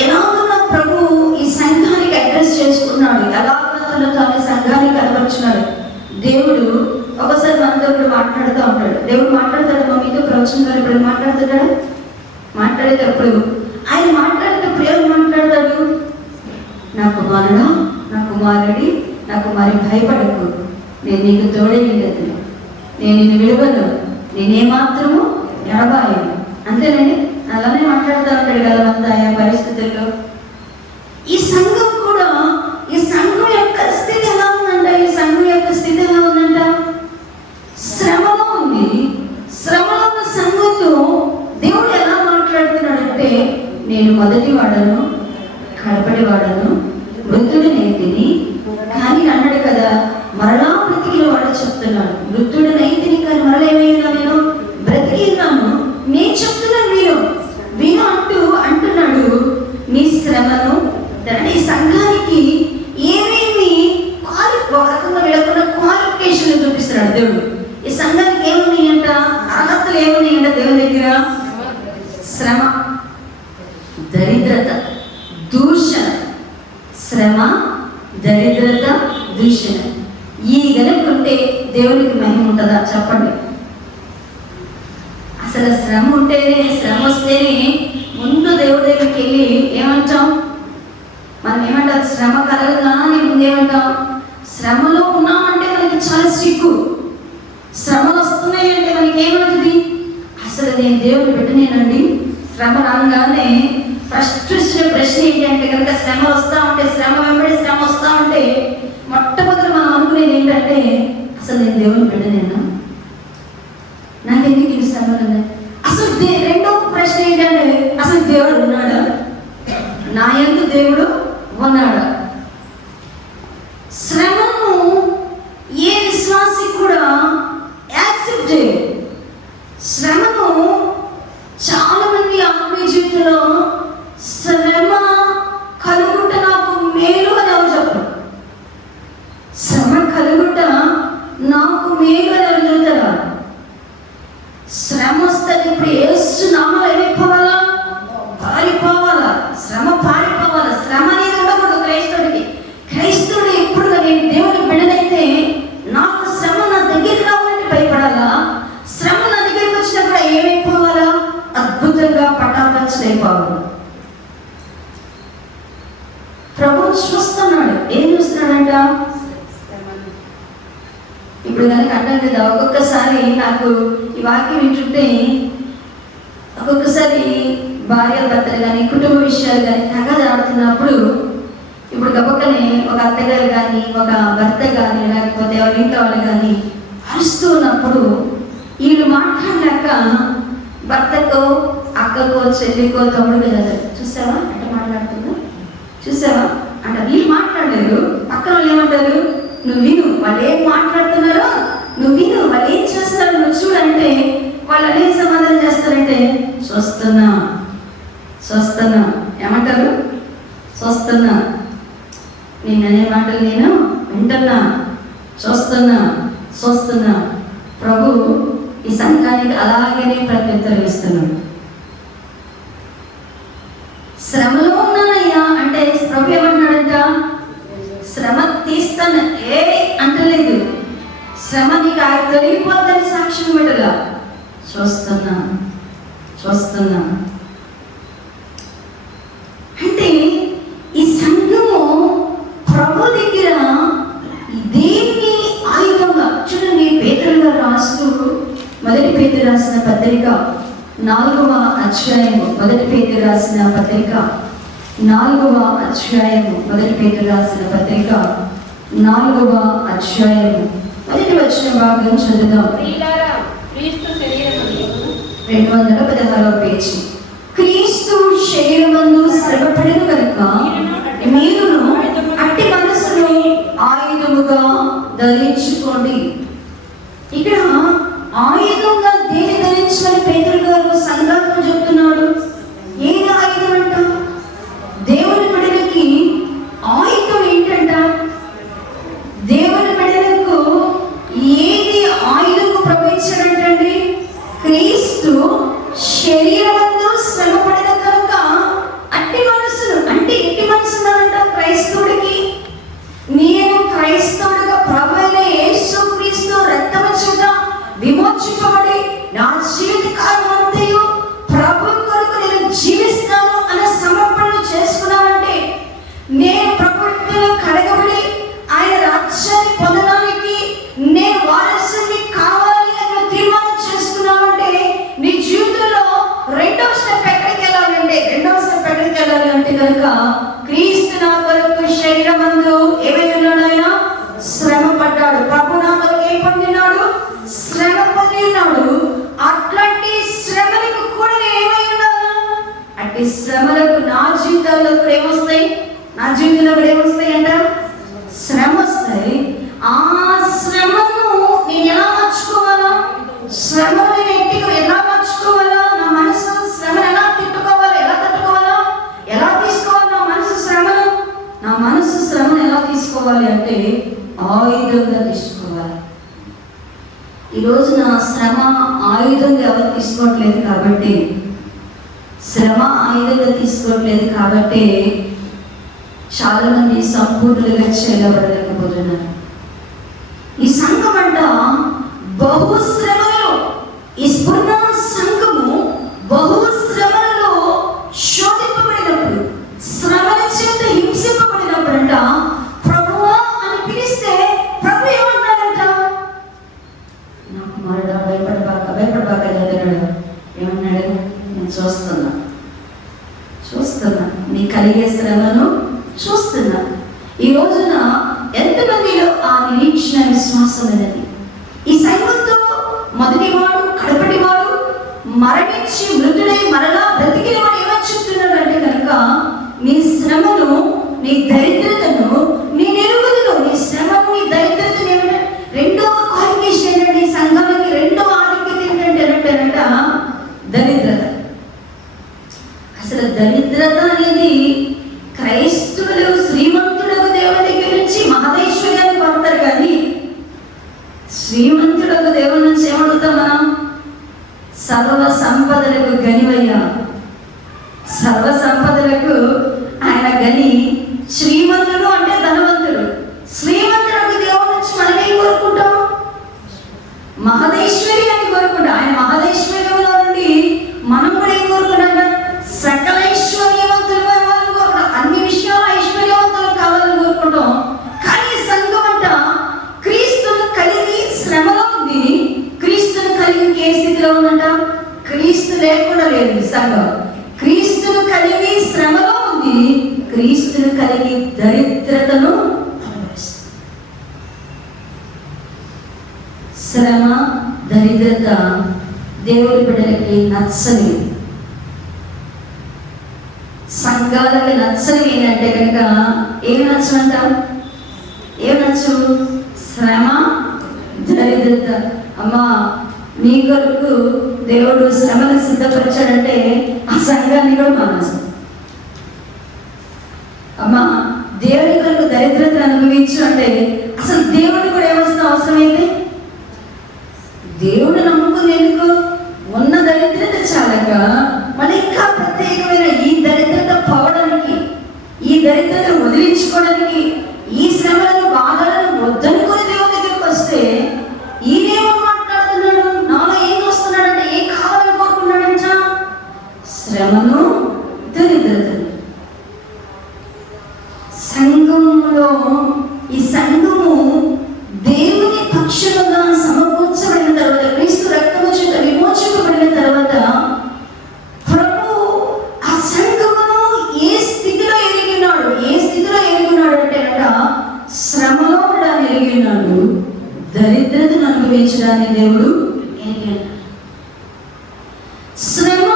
ఎలాగైనా ప్రభు ఈ సంఘానికి అడ్రస్ చేసుకున్నాడు, ఎలాగైనా తాను సంఘానికి కనపరుచున్నాడు. దేవుడు ఒకసారి మనతో కూడా మాట్లాడుతూ ఉంటాడు. దేవుడు మాట్లాడతాడు, మా మీతో ప్రవచనం గారు ఇప్పుడు మాట్లాడుతున్నాడు. మాట్లాడేటప్పుడు ఆయన మాట్లాడేటప్పుడు ఏమి మాట్లాడతాడు, నా కుమారుడా, నా కుమారుడి, నా కుమారి భయపడకు, నేను నీకు తోడేయలేదు, నేను నిన్ను విలువను, నేనేమాత్రము ఎడబాయను. అంతేనండి, అలానే మాట్లాడుతూ ఉంటాడు కదా అంత ఆయా పరిస్థితుల్లో. ఈ సంఘం కూడా, ఈ సంఘం యొక్క స్థితి ఎలా ఉందంట, ఈ సంఘం యొక్క స్థితి ఎలా ఉందంట, శ్రమలో ఉంది. శ్రమలో ఉన్న సంఘంతో దేవుడు ఎలా మాట్లాడుతున్నాడంటే, నేను మొదటి వాడను, కడపటి వాడను, వృద్ధుడినైతిని, కానీ అన్నాడు కదా మరలా బ్రతికిన వాడు చెప్తున్నాడు, వృద్ధుడినైతిని కానీ మరలా ఏమైనా నేను బ్రతికిన్నాను, నేను చెప్తున్నాను వీను అంటున్నాడు. నీ శ్రమను నీ సంఘానికి ఏమేమి రకంగా వీళ్ళకున్న క్వాలిఫికేషన్లు చూపిస్తున్నాడు దేవుడు. ఈ సంఘానికి ఏమున్నాయంట, అర్హతలు ఏమున్నాయంట దేవుని దగ్గర, శ్రమ. శ్రమ, దరిద్రత, దూషణ. ఈ గనుకుంటే దేవునికి మహిమ ఉంటుందా? చెప్పండి. అసలు శ్రమ ఉంటేనే, శ్రమ వస్తేనే ముందు దేవుడి దగ్గరికి వెళ్ళి ఏమంటాం? మనం ఏమంటాం? శ్రమ కలగగానే ముందు ఏమంటాం? శ్రమలో ఉన్నామంటే మనకి చాలా సిగ్గు. శ్రమలు వస్తున్నాయి అంటే మనకి ఏమవుతుంది? అసలు నేను దేవుని బిడ్డనేనండి. శ్రమ రాగానే ఫస్ట్ వచ్చిన ప్రశ్న ఏంటంటే కనుక శ్రమ వస్తూ ఉంటే, శ్రమ వెంబడి శ్రమ వస్తూ ఉంటే మొట్టమొదటి మనం అనుకునేది ఏంటంటే అసలు నేను దేవుని బిడ్డనేనా? నాకెందుకు ఈ శ్రమలు ఉన్నాయి? అసలు రెండో ప్రశ్న ఏంటంటే అసలు దేవుడు ఉన్నాడా? నా యందు దేవుడు ఉన్నాడా? శ్రమను ఏ విశ్వాసి కూడా యాక్సెప్ట్ చేయదు. శ్రమను చాలా మంది ఆత్మీయ జీవితంలో శ్రమ కలుగుట నాకు మేలు అని ఎవరు చెప్పరు. శ్రమ కలుగుట నాకు మేలు అని ఎవరు చెబుతారా? శ్రమ వస్తుంది. ఇప్పుడు యేసు నామములో ఏమైపోవాలా? పారిపోవాలా. శ్రమ పారిపోవాలా. శ్రమ అనేది ఉండకూడదు క్రైస్తవుడికి. క్రైస్తవుడు ఎప్పుడు నేను దేవుని బిడ్డనైతే నాకు శ్రమ నా దగ్గరికి రావాలంటే భయపడాలా? శ్రమ నా దగ్గరికి వచ్చినా కూడా ఏమైపోవాలా? అద్భుతంగా పటాపంచలైపోవాలి. ప్రభు చూస్తున్నాడు. ఏం చూస్తున్నాడంట? ఇప్పుడు కనుక అంటాం కదా, ఒక్కొక్కసారి నాకు ఈ వాక్యం వింటుంటే ఒక్కొక్కసారి భార్య భర్తలు కానీ కుటుంబ విషయాలు కానీ తగాదాడుతున్నప్పుడు ఇప్పుడు గబక్కనే ఒక అత్తగారు కానీ ఒక భర్త కానీ లేకపోతే ఎవరి ఇంట్లో వాళ్ళు కానీ అరుస్తూ ఉన్నప్పుడు వీళ్ళు మాట్లాడలేక భర్తకో అక్కకో చెల్లికో తమ్ముడు కదా, చూసావా అంటే మాట్లాడుతుందా, చూసావా అంట. వీళ్ళు మాట్లాడలేరు. పక్కన వాళ్ళు ఏమంటారు? నువ్వు విను, వాళ్ళు ఏం మాట్లాడుతున్నారో నువ్వు విను, వాళ్ళు ఏం చేస్తారో నువ్వు చూడంటే వాళ్ళు అనే సమాధానం చేస్తారంటే చూస్తున్నా చూస్తున్నా. ఏమంటారు? చూస్తున్నా. నేను అనే మాటలు నేను వింటున్నా, చూస్తున్నా చూస్తున్నా. ప్రభు ఈ సంఘానికి అలాగనే ప్రత్యుత్తరం ఇస్తున్నాడు. శ్రమలో ఉన్నానయ్యా అంటే ప్రభు ఏమన్నాడంట? శ్రమ తీస్తాను అంటలేదు. శ్రమ నీకు తొలగిపోద్దని సాక్ష్యం పెట్టగా చూస్తున్నా చూస్తున్నా అంటే ఈ సంఘము ప్రభు దగ్గర దేన్ని ఆయుధంగా చూడండి. పేతురు గారు రాస్తూ మొదటి పేతురు రాసిన పత్రిక 4వ అధ్యాయము, మొదటి పేతురు రాసిన పత్రిక 4వ అధ్యాయము, మొదటి పేతురు రాసిన పత్రిక 4వ అధ్యాయము మొదటి వచ్చిన భాగం చదువుదాం. 216వ పేజీ. క్రీస్తు శరీరమందు శ్రమపడిన కనుక మీరును అట్టి మనసును ఆయుధముగా ధరించుకోండి. ఇక్కడ ఆయుధంగా దేని ధరించమని పేతురు గారు సంఘాలను చెప్తున్నాడు. ఏది ఆయుధం అంట? దేవుని బిడ్డలకి ఆయుధం ఏంటంట? దేవుని బిడ్డలకు ఏది ఆయుధంకు ప్రవేశించాడంటండి? క్రీస్తు శరీరమందు శ్రమపడిన కనుక అట్టి మనసును అంటే ఎట్టి మనసు ఉండాలంట క్రైస్తవుడికి. నేను క్రైస్తవుడిగా ప్రభు అయిన యేసు క్రీస్తు రక్తము చేత విమోచింపబడి నా జీవిత కాలం అంతయు ప్రభు కొరకు నేను జీవిస్తాను అనే సమర్పణ చేసుకున్నానంటే, నేను ప్రభుత్వంలో కడగబడి ఆయన రాజ్యాన్ని పొందడానికి నేను వారసుని కావాలి అని తీర్మానం చేసుకున్నామంటే నీ జీవితంలో రెండవ స్టెప్ ఎక్కడికి వెళ్ళాలంటే, కనుక క్రీస్తు నా కొరకు శరీరమందు ఏమై ఉన్నాడు? ఆయన శ్రమ పడ్డాడు. ప్రభు నా కొరకు ఏం పొందినాడు? శ్రమ పొందినాడు. అట్లాంటి శ్రమలకు కూడా ఏమై ఉండాలి? అట్టి శ్రమలకు నా జీవితాల్లో కూడా ఏమొస్తాయి? నా జీవితంలో కూడా ఏమొస్తాయి అంట? శ్రమ వస్తాయి. ఆ శ్రమను నేను ఎలా మార్చుకోవాలా? శ్రమను నేను ఎలా మార్చుకోవాలా? నా మనసు శ్రమను ఎలా తిట్టుకోవాలా? ఎలా తట్టుకోవాలా? ఎలా తీసుకోవాలి నా మనసు శ్రమను? నా మనసు శ్రమను ఎలా తీసుకోవాలి అంటే ఆయుధంగా తీసుకోవాలి. ఈరోజు నా శ్రమ ఆయుధంగా ఎవరు తీసుకోవట్లేదు కాబట్టి, శ్రమ ఆయుధంగా తీసుకోవట్లేదు కాబట్టి చాలా మంది సంపూర్ణులుగా చేయబడలేకపోతున్నారు. ఈ సంఘం అంట బహుశ్రమలో, ఈ స్ఫురణ సంఘము బహుశ్రమలలో శోధింపబడినప్పుడు, శ్రమల చేత హింసింపబడినప్పుడంట ప్రభువా అని పిలిస్తే ప్రభు ఏమన్నాడంట? నా కుమారుడా భయపడబాక లేదన్నాడు. ఏమన్నాడు? నేను చూస్తున్నా నీ కలిగే శ్రమను చూస్తున్నా. ఈ రోజున ఎంతమందిలో ఆ నిరీక్షణ విశ్వాసం అనేది? ఈ సంఘంతో మొదటివాడు కడపటివాడు మరణించి మృతుడై మరలా బ్రతికిన వాడు ఏమని చెప్తున్నాడంటే కనుక నీ శ్రమను, నీ దరిద్రతను, నీ నిలుగుదను, నీ శ్రమను, నీ దరిద్రతను ఏమంటే రెండవ క్వాలిఫికేషన్ ఏంటంటే సంఘానికి రెండవ ఆధిక్యత ఏంటంటే దరిద్రత. అసలు దరిద్రత అనేది క్రైస్తవులు శ్రీమంతులకు దేవుని దగ్గర నుంచి మహదైశ్వర్యాన్ని పడతారు, కానీ శ్రీమంతులకు దేవుని నుంచి ఏమడుగుతాం మనం? సర్వ సంపదలకు గనివయ్యా, సర్వ సంపదలకు ఆయన గని. శ్రీమంతుడు అంటే ధనవంతుడు. శ్రీమంతులకు దేవుని నుంచి మనం ఏం కోరుకుంటాం? మహదైశ్వర్యాన్ని కోరుకుంటాం. ఆయన మహదైశ్వర్యంలో నుండి మనం కూడా ఏం కోరుకుంటాం? సకల ఐశ్వర్యవంతులు కావాలని కోరుకుంటాం. అన్ని విషయాలు ఐశ్వర్యవంతులు కావాలని కోరుకుంటాం. కానీ సంఘం అంట క్రీస్తును కలిగి శ్రమలో ఉంది. క్రీస్తును కలిగి ఏ స్థితిలో ఉందంట? క్రీస్తు లేకుండా లేదు సంఘం. క్రీస్తును కలిగి శ్రమలో ఉంది. క్రీస్తును కలిగి దరిద్రతను అనుభవిస్తుంది. శ్రమ, దరిద్రత దేవుడి బిడ్డలకి నచ్చని, సంఘాలకి నచ్చని ఏంటంటే కనుక ఏమి నచ్చమంట? ఏమి నచ్చు? శ్రమ, దరిద్రత. అమ్మా, నీ కొరకు దేవుడు శ్రమను సిద్ధపరిచాడంటే ఆ సంఘాన్ని కూడా మానేస్తాం. అమ్మా, దేవుని కొరకు దరిద్రతను అనుభవించు అంటే అసలు దేవుడిని కూడా ఏమొస్తున్న అవసరమైంది? దేవుడు నమ్ముకుని ఎందుకు? ఉన్న దరిద్రత చాలక మళ్ళీ ఇంకా ప్రత్యేకమైన ఈ దరిద్రత పోవడానికి, ఈ దరిద్రతను వదిలించుకోవడానికి, ఈ శ్రమలను బాధలను వద్దనుకుని దేవుని దగ్గరికి వస్తే ఈయనేమో మాట్లాడుతున్నాడు, నాలో ఏం వస్తున్నాడంటే ఏం కావాలని కోరుకున్నాడంట? శ్రమను, దరిద్రతను. సంఘములో ఈ సంఘము దేవుని పక్షముగా సమకూర్చబడిన తర్వాత, క్రీస్తు రక్తము చేత విమోచింపబడిన తర్వాత ప్రభు ఆ సంఘమును ఏ స్థితిలో ఎరిగినాడు? ఏ స్థితిలో ఎరిగినాడు అంటే శ్రమలో ఉండడాన్ని ఎరిగినాడు, దరిద్రతను అనుభవించడాన్ని దేవుడు ఎరిగినాడు. శ్రమ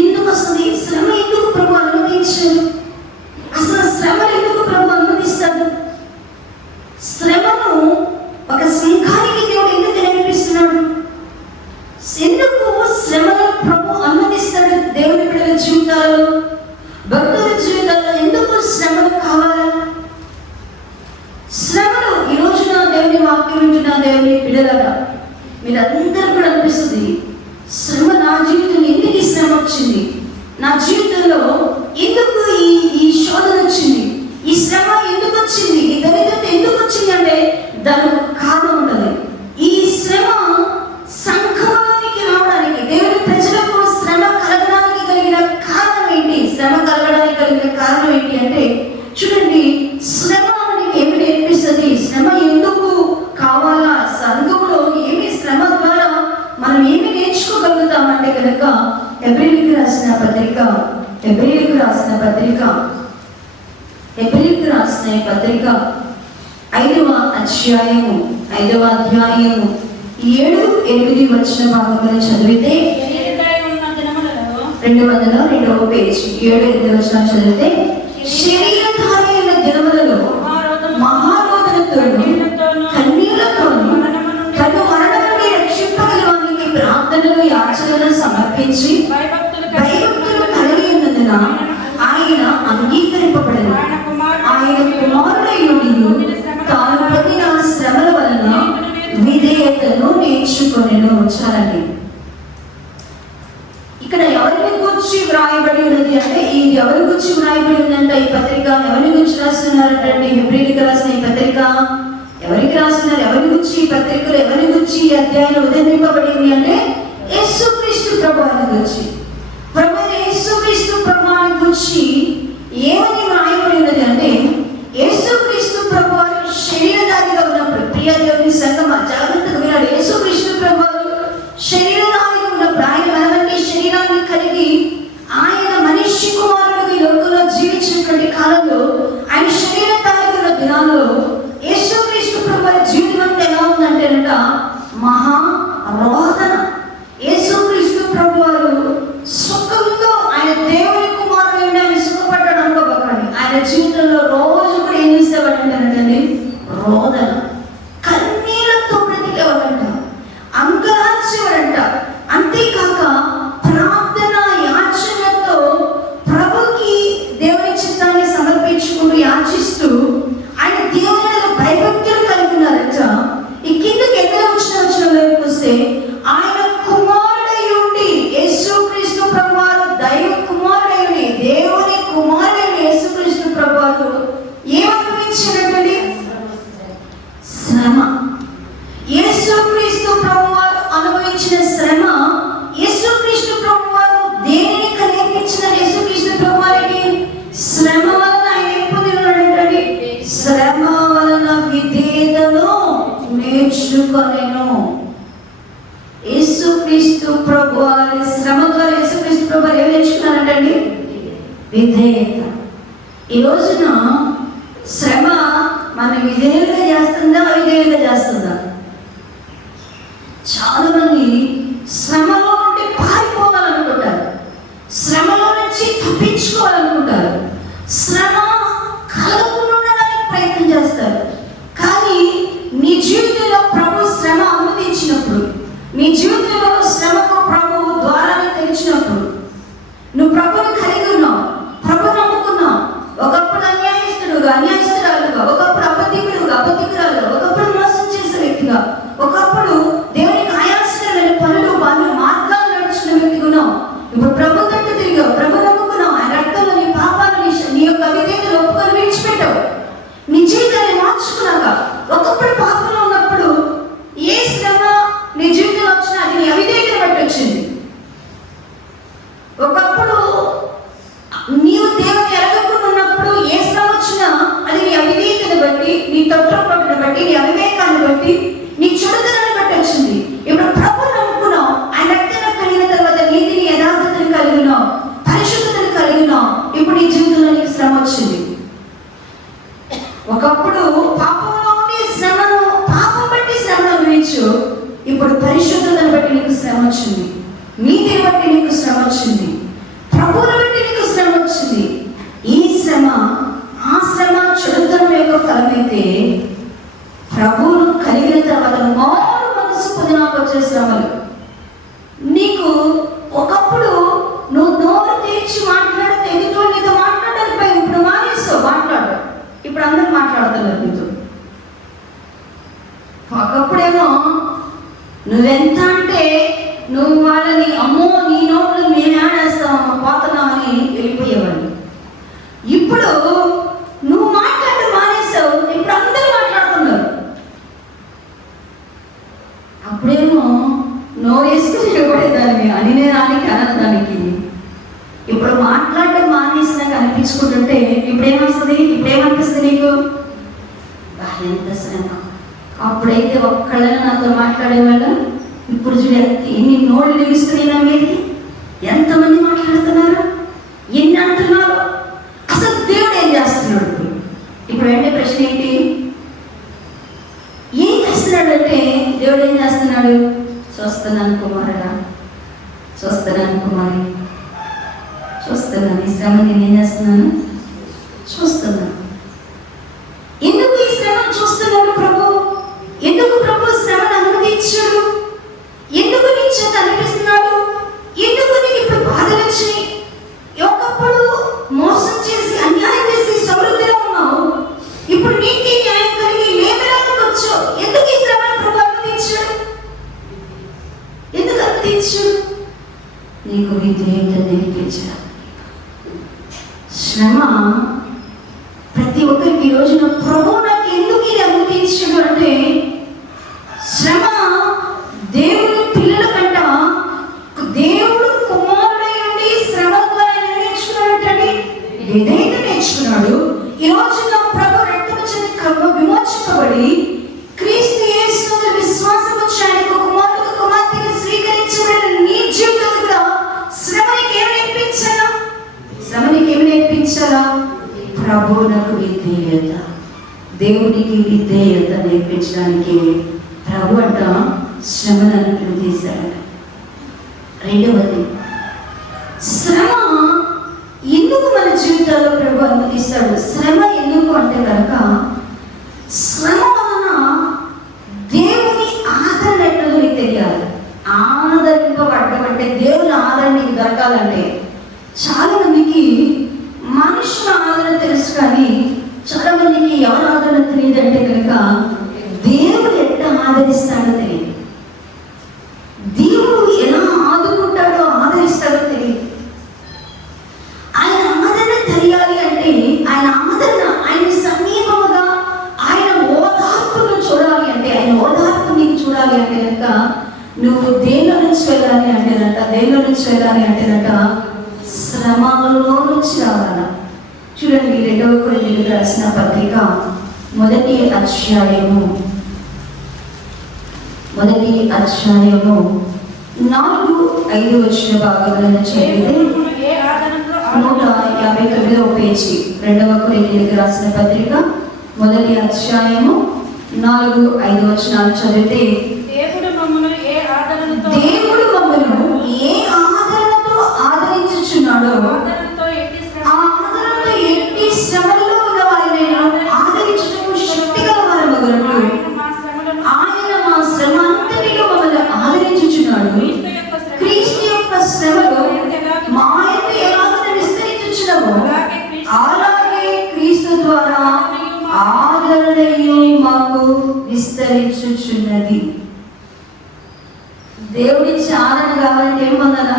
ఎందుకు వస్తుంది? శ్రమ ఎందుకు ప్రభు అనుమతించాడు? అసలు శ్రమను ఎందుకు ప్రభు అనుమతిస్తాడు? శ్రమను ఒక సంఘానికి దేవుడు ఎందుకు నేర్పిస్తున్నాడు? ఎందుకు శ్రమను ప్రభు అనుమతిస్తాడు? దేవుని బిడ్డల జీవితాలలో, భక్తుల జీవితాల్లో ఎందుకు శ్రమలు కావాలి? శ్రమలు ఈ రోజున దేవుని వాక్యం వింటున్న దేవుని బిడ్డలారా, మీరందరూ కూడా అనిపిస్తుంది, శ్రమ నా జీవితంలో ఎందుకు ఈ శ్రమ వచ్చింది? నా జీవితంలో ఎందుకు ఈ శోధన వచ్చింది? ఈ శ్రమ ఎందుకు వచ్చింది? ఈ దరిద్రత ఎందుకు వచ్చింది అంటే దానికి కారణం ఉండదు. ఈ శ్రమ సంఘంలోనికి రావడానికి, దేవుని ప్రజలకు శ్రమ కలగడానికి కలిగిన కారణం ఏంటి? శ్రమ కలగడానికి కలిగిన కారణం ఏంటి అంటే చూడండి, శ్రమ మనకి ఏమి నేర్పిస్తుంది? శ్రమ ఎందుకు కావాలా? సంఘంలో ఏమి శ్రమ ద్వారా మనం ఏమి నేర్చుకోగలుగుతామంటే కనుక ఎబ్రిల్కి రాసిన పత్రిక 5వ అధ్యాయము 7-8 వచన భాగంలో చదివితే 202వ పేజ్ 7-8 వచనాలు చదివితే, శరీరధారైన దినములలో మహారోదనతోను కన్నీళ్లతోను తను మరణం నుండి రక్షింపగలవానికి ప్రార్థనలు, యాచనలు సమర్పించి భయభక్తులు కలిగి ఉన్నందున ఆయన అంగీకరింపబడను. ఆయన కుమారుడయుడియు తాను పొందిన శ్రమల వలన విధేయతను నేర్చుకొనెను. చాలండి. ఇక్కడ ఎవరిని గురించి వ్రాయబడి ఉన్నది అంటే, ఇది ఎవరి గురించి వ్రాయబడి ఉందంటే ఈ పత్రిక ఎవరిని రాస్తున్నారంటే హెబ్రీయులకు రాసిన ఈ పత్రిక ఎవరికి రాస్తున్నారు? ఎవరి గురించి ఈ పత్రికలు, ఎవరి గురించి ఈ అధ్యాయంలో ఉదయింపబడింది అంటే యేసుక్రీస్తు ప్రభువారి గురించి. ప్రభు యేసుక్రీస్తు ప్రభువారి గురించి ఏమని వ్రాయబడి ఉన్నది అంటే, యేసుక్రీస్తు ప్రభువారు శరీరధారిగా ఉన్నప్పుడు, ప్రియ దేవుని సంగమా జాగ్రత్తగా వినాడు, యేసుక్రీస్తు ప్రభువారు శరీరధారిగా ఉన్నప్పుడు, ఆయన మనవంటి శరీరాన్ని కలిగి ఆయన మనిషి కుమారుడు ఈ లోకంలో జీవించినటువంటి కాలంలో, ఆయన శరీరధారిగా ఉన్న దినాల్లో యేసుక్రీస్తు ప్రభువారి జీవితం అంతా ఎలా ఉందంటేనట మహా రోదన. యేసుక్రీస్తు ప్రభువారు సుఖంతో, ఆయన దేవుని కుమారుడు ఆయన సుఖపడ్డాడు అనుకోకండి, ఆయన జీవితంలో రోజు కూడా ఏం చేసేవాడంటే రోదన, కన్నీళ్లతో బ్రతికేవాడంట, అంగలార్చేవాడంట. అంతేకాక ప్రార్థన యాచనతో ప్రభుకి దేవుని చిత్తాన్ని సమర్పించుకుంటూ యాచిస్తూ ఆయన దేవునిలో భయభక్తులు కలిగి ఉన్నారంట. ఈ కిందకి ఎక్కడ వచ్చిన వస్తే ఆయన కుమారుడై ఉండి, యేసుక్రీస్తు ప్రభువారు దైవ కుమారుడై ఉండి, దేవుని కుమారుడైన యేసుక్రీస్తు ప్రభువారు ఏమనుభవించినటువంటి శ్రమ, యేసుక్రీస్తు ప్రభువారు అనుభవించిన శ్రమ, యేసుక్రీస్తు ప్రభువారు దేనిని కలిగించిన, యేసుక్రీస్తు ప్రభువారికి శ్రమ వలన ఆయన పొందినటువంటి శ్రమ వలన విధేయతను నేర్చుకొనెను. యేసుక్రీస్తు ప్రభువారి శ్రమ ద్వారా యేసుక్రీస్తు ప్రభువారు ఏం నేర్చుకున్నారంటండి? విధేయత. ఈ రోజున శ్రమ మన విధేయులుగా చేస్తుందా, అవిధేయులుగా చేస్తుందా? చాలా మంది శ్రమలో నుండి పారిపోవాలనుకుంటారు, శ్రమలో నుంచి తప్పించుకోవాలనుకుంటారు, శ్రమ కలగకుండా ఉండడానికి ప్రయత్నం చేస్తారు. కానీ నీ జీవితంలో ప్రభు శ్రమ అనుమతించినప్పుడు, నీ జీవితంలో శ్రమకు ప్రభు ద్వారాన్ని తెరిచినప్పుడు, నువ్వు ప్రభుని కలిగి ఉన్నావు, ప్రభు నమ్ముకున్నావు. ఒకప్పుడు అన్యాయస్తురాలుగా, ఒకప్పుడు అబద్ధికురాలుగా, ఒకప్పుడు మోసం చేసే వ్యక్తిగా, ఒకప్పుడు దేవునికి ఆయాసకరమైన పనులు మార్గాలు నడుచుకున్న వ్యక్తిగా ఉన్నావు. ఇప్పుడు ప్రభు తట్టు తిరిగావు, ప్రభు నమ్ముకున్నావు, ఆయన రక్తంలో నీ పాపాన్ని, నీ యొక్క అవిధేయతను ఒప్పుకొని విడిచిపెట్టావు. నీ జీవితాన్ని మార్చుకున్నాక, ఒకప్పుడు పాపంలో ఉన్నప్పుడు ఏ శ్రమ నీ జీవితంలో వచ్చినా అది నీ అవిధేయతను బట్టి వచ్చింది. ఒకప్పుడు నీవు దేవుని ఎరగకుండా ఉన్నప్పుడు ఏ శ్రమ వచ్చినా అది నీ అవిధేయతను బట్టి, నీ తొట్రపట్టును బట్టి, నీ అవివేకాన్ని బట్టి, నీ చెడుతనాన్ని బట్టి వచ్చింది. ఇప్పుడు ప్రభువు నమ్ముకున్నావు, ఆయన రక్తంలో కలిగిన తర్వాత నీతిని, యథార్థతను కలిగినావు, పరిశుద్ధతను కలిగినావు. ఇప్పుడు నీ జీవితంలో నీకు శ్రమ వచ్చింది. ఒకప్పుడు పాపంలో ఉండి శ్రమను, పాపం బట్టి శ్రమను అనుభవించు, ఇప్పుడు పరిశుద్ధతను బట్టి నీకు శ్రమ వచ్చింది, నీతిని బట్టి నీకు శ్రమ వచ్చింది, ప్రభువును బట్టి నీకు శ్రమ వచ్చింది. ఈ శ్రమ, ఆ శ్రమ చెడుతనం యొక్క ఫలమైతే, ప్రభువును కలిగిన తర్వాత మారు మనసు పొందినాక వచ్చే శ్రమలు. నీకు ఒకప్పుడు నువ్వు నోరు తెరిచి మాట్లాడితే ఎదుటి నీతో మాట్లాడడానికి భయం, ఇప్పుడు మానేస్తావు మాట్లాడు. ఇప్పుడు అందరూ మాట్లాడుతున్నారు నీతో. ఒకప్పుడేమో నువ్వెంత అంటే నువ్వు వాళ్ళని, అమ్మో నీ నోట్లు మేము ఆడేస్తామమ్మా పోతున్నామని వెళ్ళిపోయేవాడిని. ఇప్పుడు నువ్వు మాట్లాడటం మానేసావు, ఇప్పుడు అందరూ మాట్లాడుతున్నారు. అప్పుడేమో నోరు వేసుకుని నిలబడేదాన్ని, అని దానికి అనదానికి. ఇప్పుడు మాట్లాడటం మానేసినాక అనిపించుకుంటుంటే ఇప్పుడేమొస్తుంది? ఇప్పుడేమనిపిస్తుంది నీకు? ఎంత శ్రమ. అప్పుడైతే ఒక్కళ్ళని నాతో మాట్లాడేవాళ్ళం, ఇప్పుడు చూడ ఎన్ని నోళ్ళు నిలుస్తున్నాయి నా మీదకి, ఎంతమంది మాట్లాడుతున్నారు, ఎన్ని అంటున్నారు. అసలు దేవుడు ఏం చేస్తున్నాడు? ఇప్పుడు వెంటనే ప్రశ్న ఏంటి? ఏం చేస్తున్నాడు అంటే, దేవుడు ఏం చేస్తున్నాడు? చూస్తున్నాను కుమారుడా, చూస్తున్నాను కుమారి, చూస్తున్నాను ఈ శ్రమ, నేనేం చేస్తున్నాను? చూస్తున్నాను. ఎందుకు ఈ శ్రమను చూస్తున్నాడు ప్రభు? ఎందుకు ప్రభు శ్రమను అనుమతించాడు? ఎందుకు నీ చేత అనిపిస్తున్నాడు? ఎందుకు నీకు ఇప్పుడు బాధలు వచ్చినాయి? ఒకప్పుడు మోసం చేసి, అన్యాయం చేసి సమృద్ధిలో ఉన్నావు, ఇప్పుడు నీకు న్యాయం కలిగి లేమిలోకి వచ్చావు. ఎందుకు ఈ శ్రమను ప్రభు అనుమతించాడు? ఎందుకు అనుమతించాడు? నీకు విధేయత నేర్పించాడు. శ్రమ నేర్చుకున్నాడు. ఈ రోజున ప్రభు రక్తము చేత విమోచింపబడి క్రీస్తు యేసునందు విశ్వాసము వచ్చి ఆయనకు కుమారుడు కుమార్తెగా స్వీకరించబడిన నీ జీవితంలో కూడా శ్రమనికి ఏమి నేర్పించాలా? ప్రభువునకు విధేయత, దేవునికి విధేయత నేర్పించడానికి ప్రభు అంట శ్రమను తీశాడు. రెండవది, శ్రమ ఎందుకు మన జీవితాల్లో ప్రభు అనుమతిస్తాడు? శ్రమ ఎందుకు అంటే కనుక శ్రమ వలన దేవుని ఆదరణ ఎట్లా నీకు తెలియాలి. ఆదరింపబడ్డమంటే దేవుని ఆదరణ నీకు దొరకాలంటే చాలా మందికి మనుషుల ఆదరణ తెలుసు, కానీ చాలా మందికి ఎవరు ఆదరణ తెలియదంటే కనుక దేవుడు ఎట్లా ఆదరిస్తాడో తెలియదు, దేవుడు ఎలా ఆదుకుంటాడో ఆదరిస్తాడో తెలియదు. ఆయన ఆదరణ తెలియాలి అంటే ఆయన ఆదరణ, ఆయన సమీపముగా ఆయన ఓదార్పును చూడాలి అంటే, ఆయన ఓదార్పు నీకు చూడాలి అంటే కనుక నువ్వు దేనిలో నుంచి వెళ్ళాలి అంటేనంట శ్రమలలో నుంచి రావాల. చూడండి, 2వ కొరింథీయులకు రాసిన పత్రిక 1వ అధ్యాయము 4-5 వచ్చిన భాగంలో చదివితే 159వ పేజీ 2వ కొరింథీయులకు రాసిన పత్రిక 1వ అధ్యాయము 4-5 వచనాలు చదివితే, దేవుడు మమ్మల్ని ఏ ఆదరణతో ఆదరించుచున్నాడో ఆ ఆదరణతో ఎట్టి శ్రమలలో ఉన్న వారినైనా ఆదరించుటకు శక్తి గల వారమగునట్లు ఆయన మా శ్రమ అంతటిలో మమ్మల్ని ఆదరించుచున్నాడు. క్రీస్తు యొక్క శ్రమలో మా యొక్క ఎలాగ విస్తరించుచున్నామో అలాగే క్రీస్తు ద్వారా ఆదరణయు మాకు విస్తరించుచున్నది. దేవుడిచ్చి ఆదరణ కావాలంటే ఏం పొందాలా?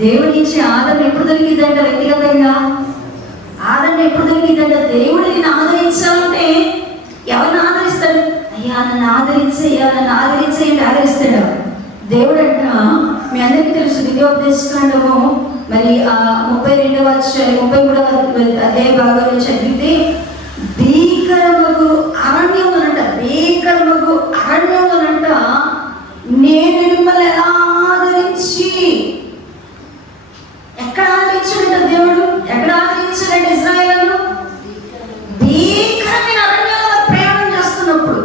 దేవుడిచ్చి ఆదరణ ఎప్పుడు దొరికిందంట? వ్యక్తిగతంగా ఆదరణ ఎప్పుడు దొరికిందంట? దేవుడు నేను ఆదరించాలంటే ఎవరిని ఆదరిస్తాడు? అయ్యా నన్ను ఆదరించేయండి ఆదరిస్తాడు దేవుడు అంట. మీ అందరికీ తెలుసు, ద్వితీయోపదేశకాండము మరి 32వ అధ్యాయం 33వ అధ్యాయ భాగంలో చదివితే భీకరమగు అరణ్యమునంట నేను మిమ్మల్ని ఎలా ఆదరించి, ఎక్కడ ఆదరించాడంట దేవుడు? ఎక్కడ ఆదరించాడంటే ఇశ్రాయేలును భీకరమైన అరణ్యంలో ప్రయాణం చేస్తున్నప్పుడు,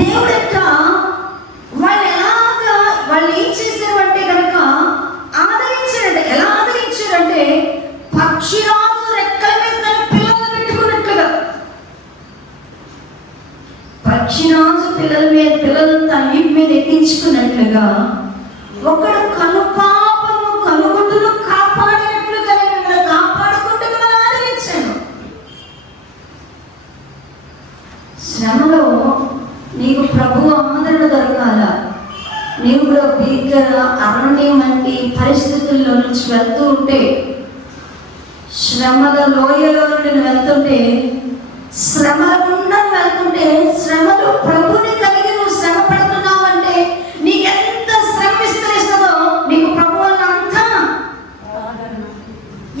దేవుడట వాళ్ళు ఏం చేశారు అంటే కనుక ఆదరించారంట. ఎలా ఆదరించారంటే పక్షిరాజు రెక్కల మీద తన పిల్లలు పెట్టుకున్నట్లుగా, పక్షిరాజు పిల్లలు తన వీపు మీద ఎక్కించుకున్నట్లుగా, ఒకడు కనుగుడ్డును కాపాడినట్లుగా నేను కాపాడుకుంటూ మనం ఆదరించాను. శ్రమలో నీకు ప్రభు ఆదరణ దొరకాల. నీవు కూడా భీకర అరణ్యం వంటి పరిస్థితుల్లో నుంచి వెళ్తూ ఉంటే, శ్రమల లోయలో నుండి వెళ్తుంటే, శ్రమల గుండా వెళ్తుంటే, శ్రమలు ప్రభుని కలిగి నువ్వు శ్రమ పడుతున్నావు అంటే నీకెంత శ్రమ విస్తరిస్తుందో నీకు ప్రభు వల్ల అంతా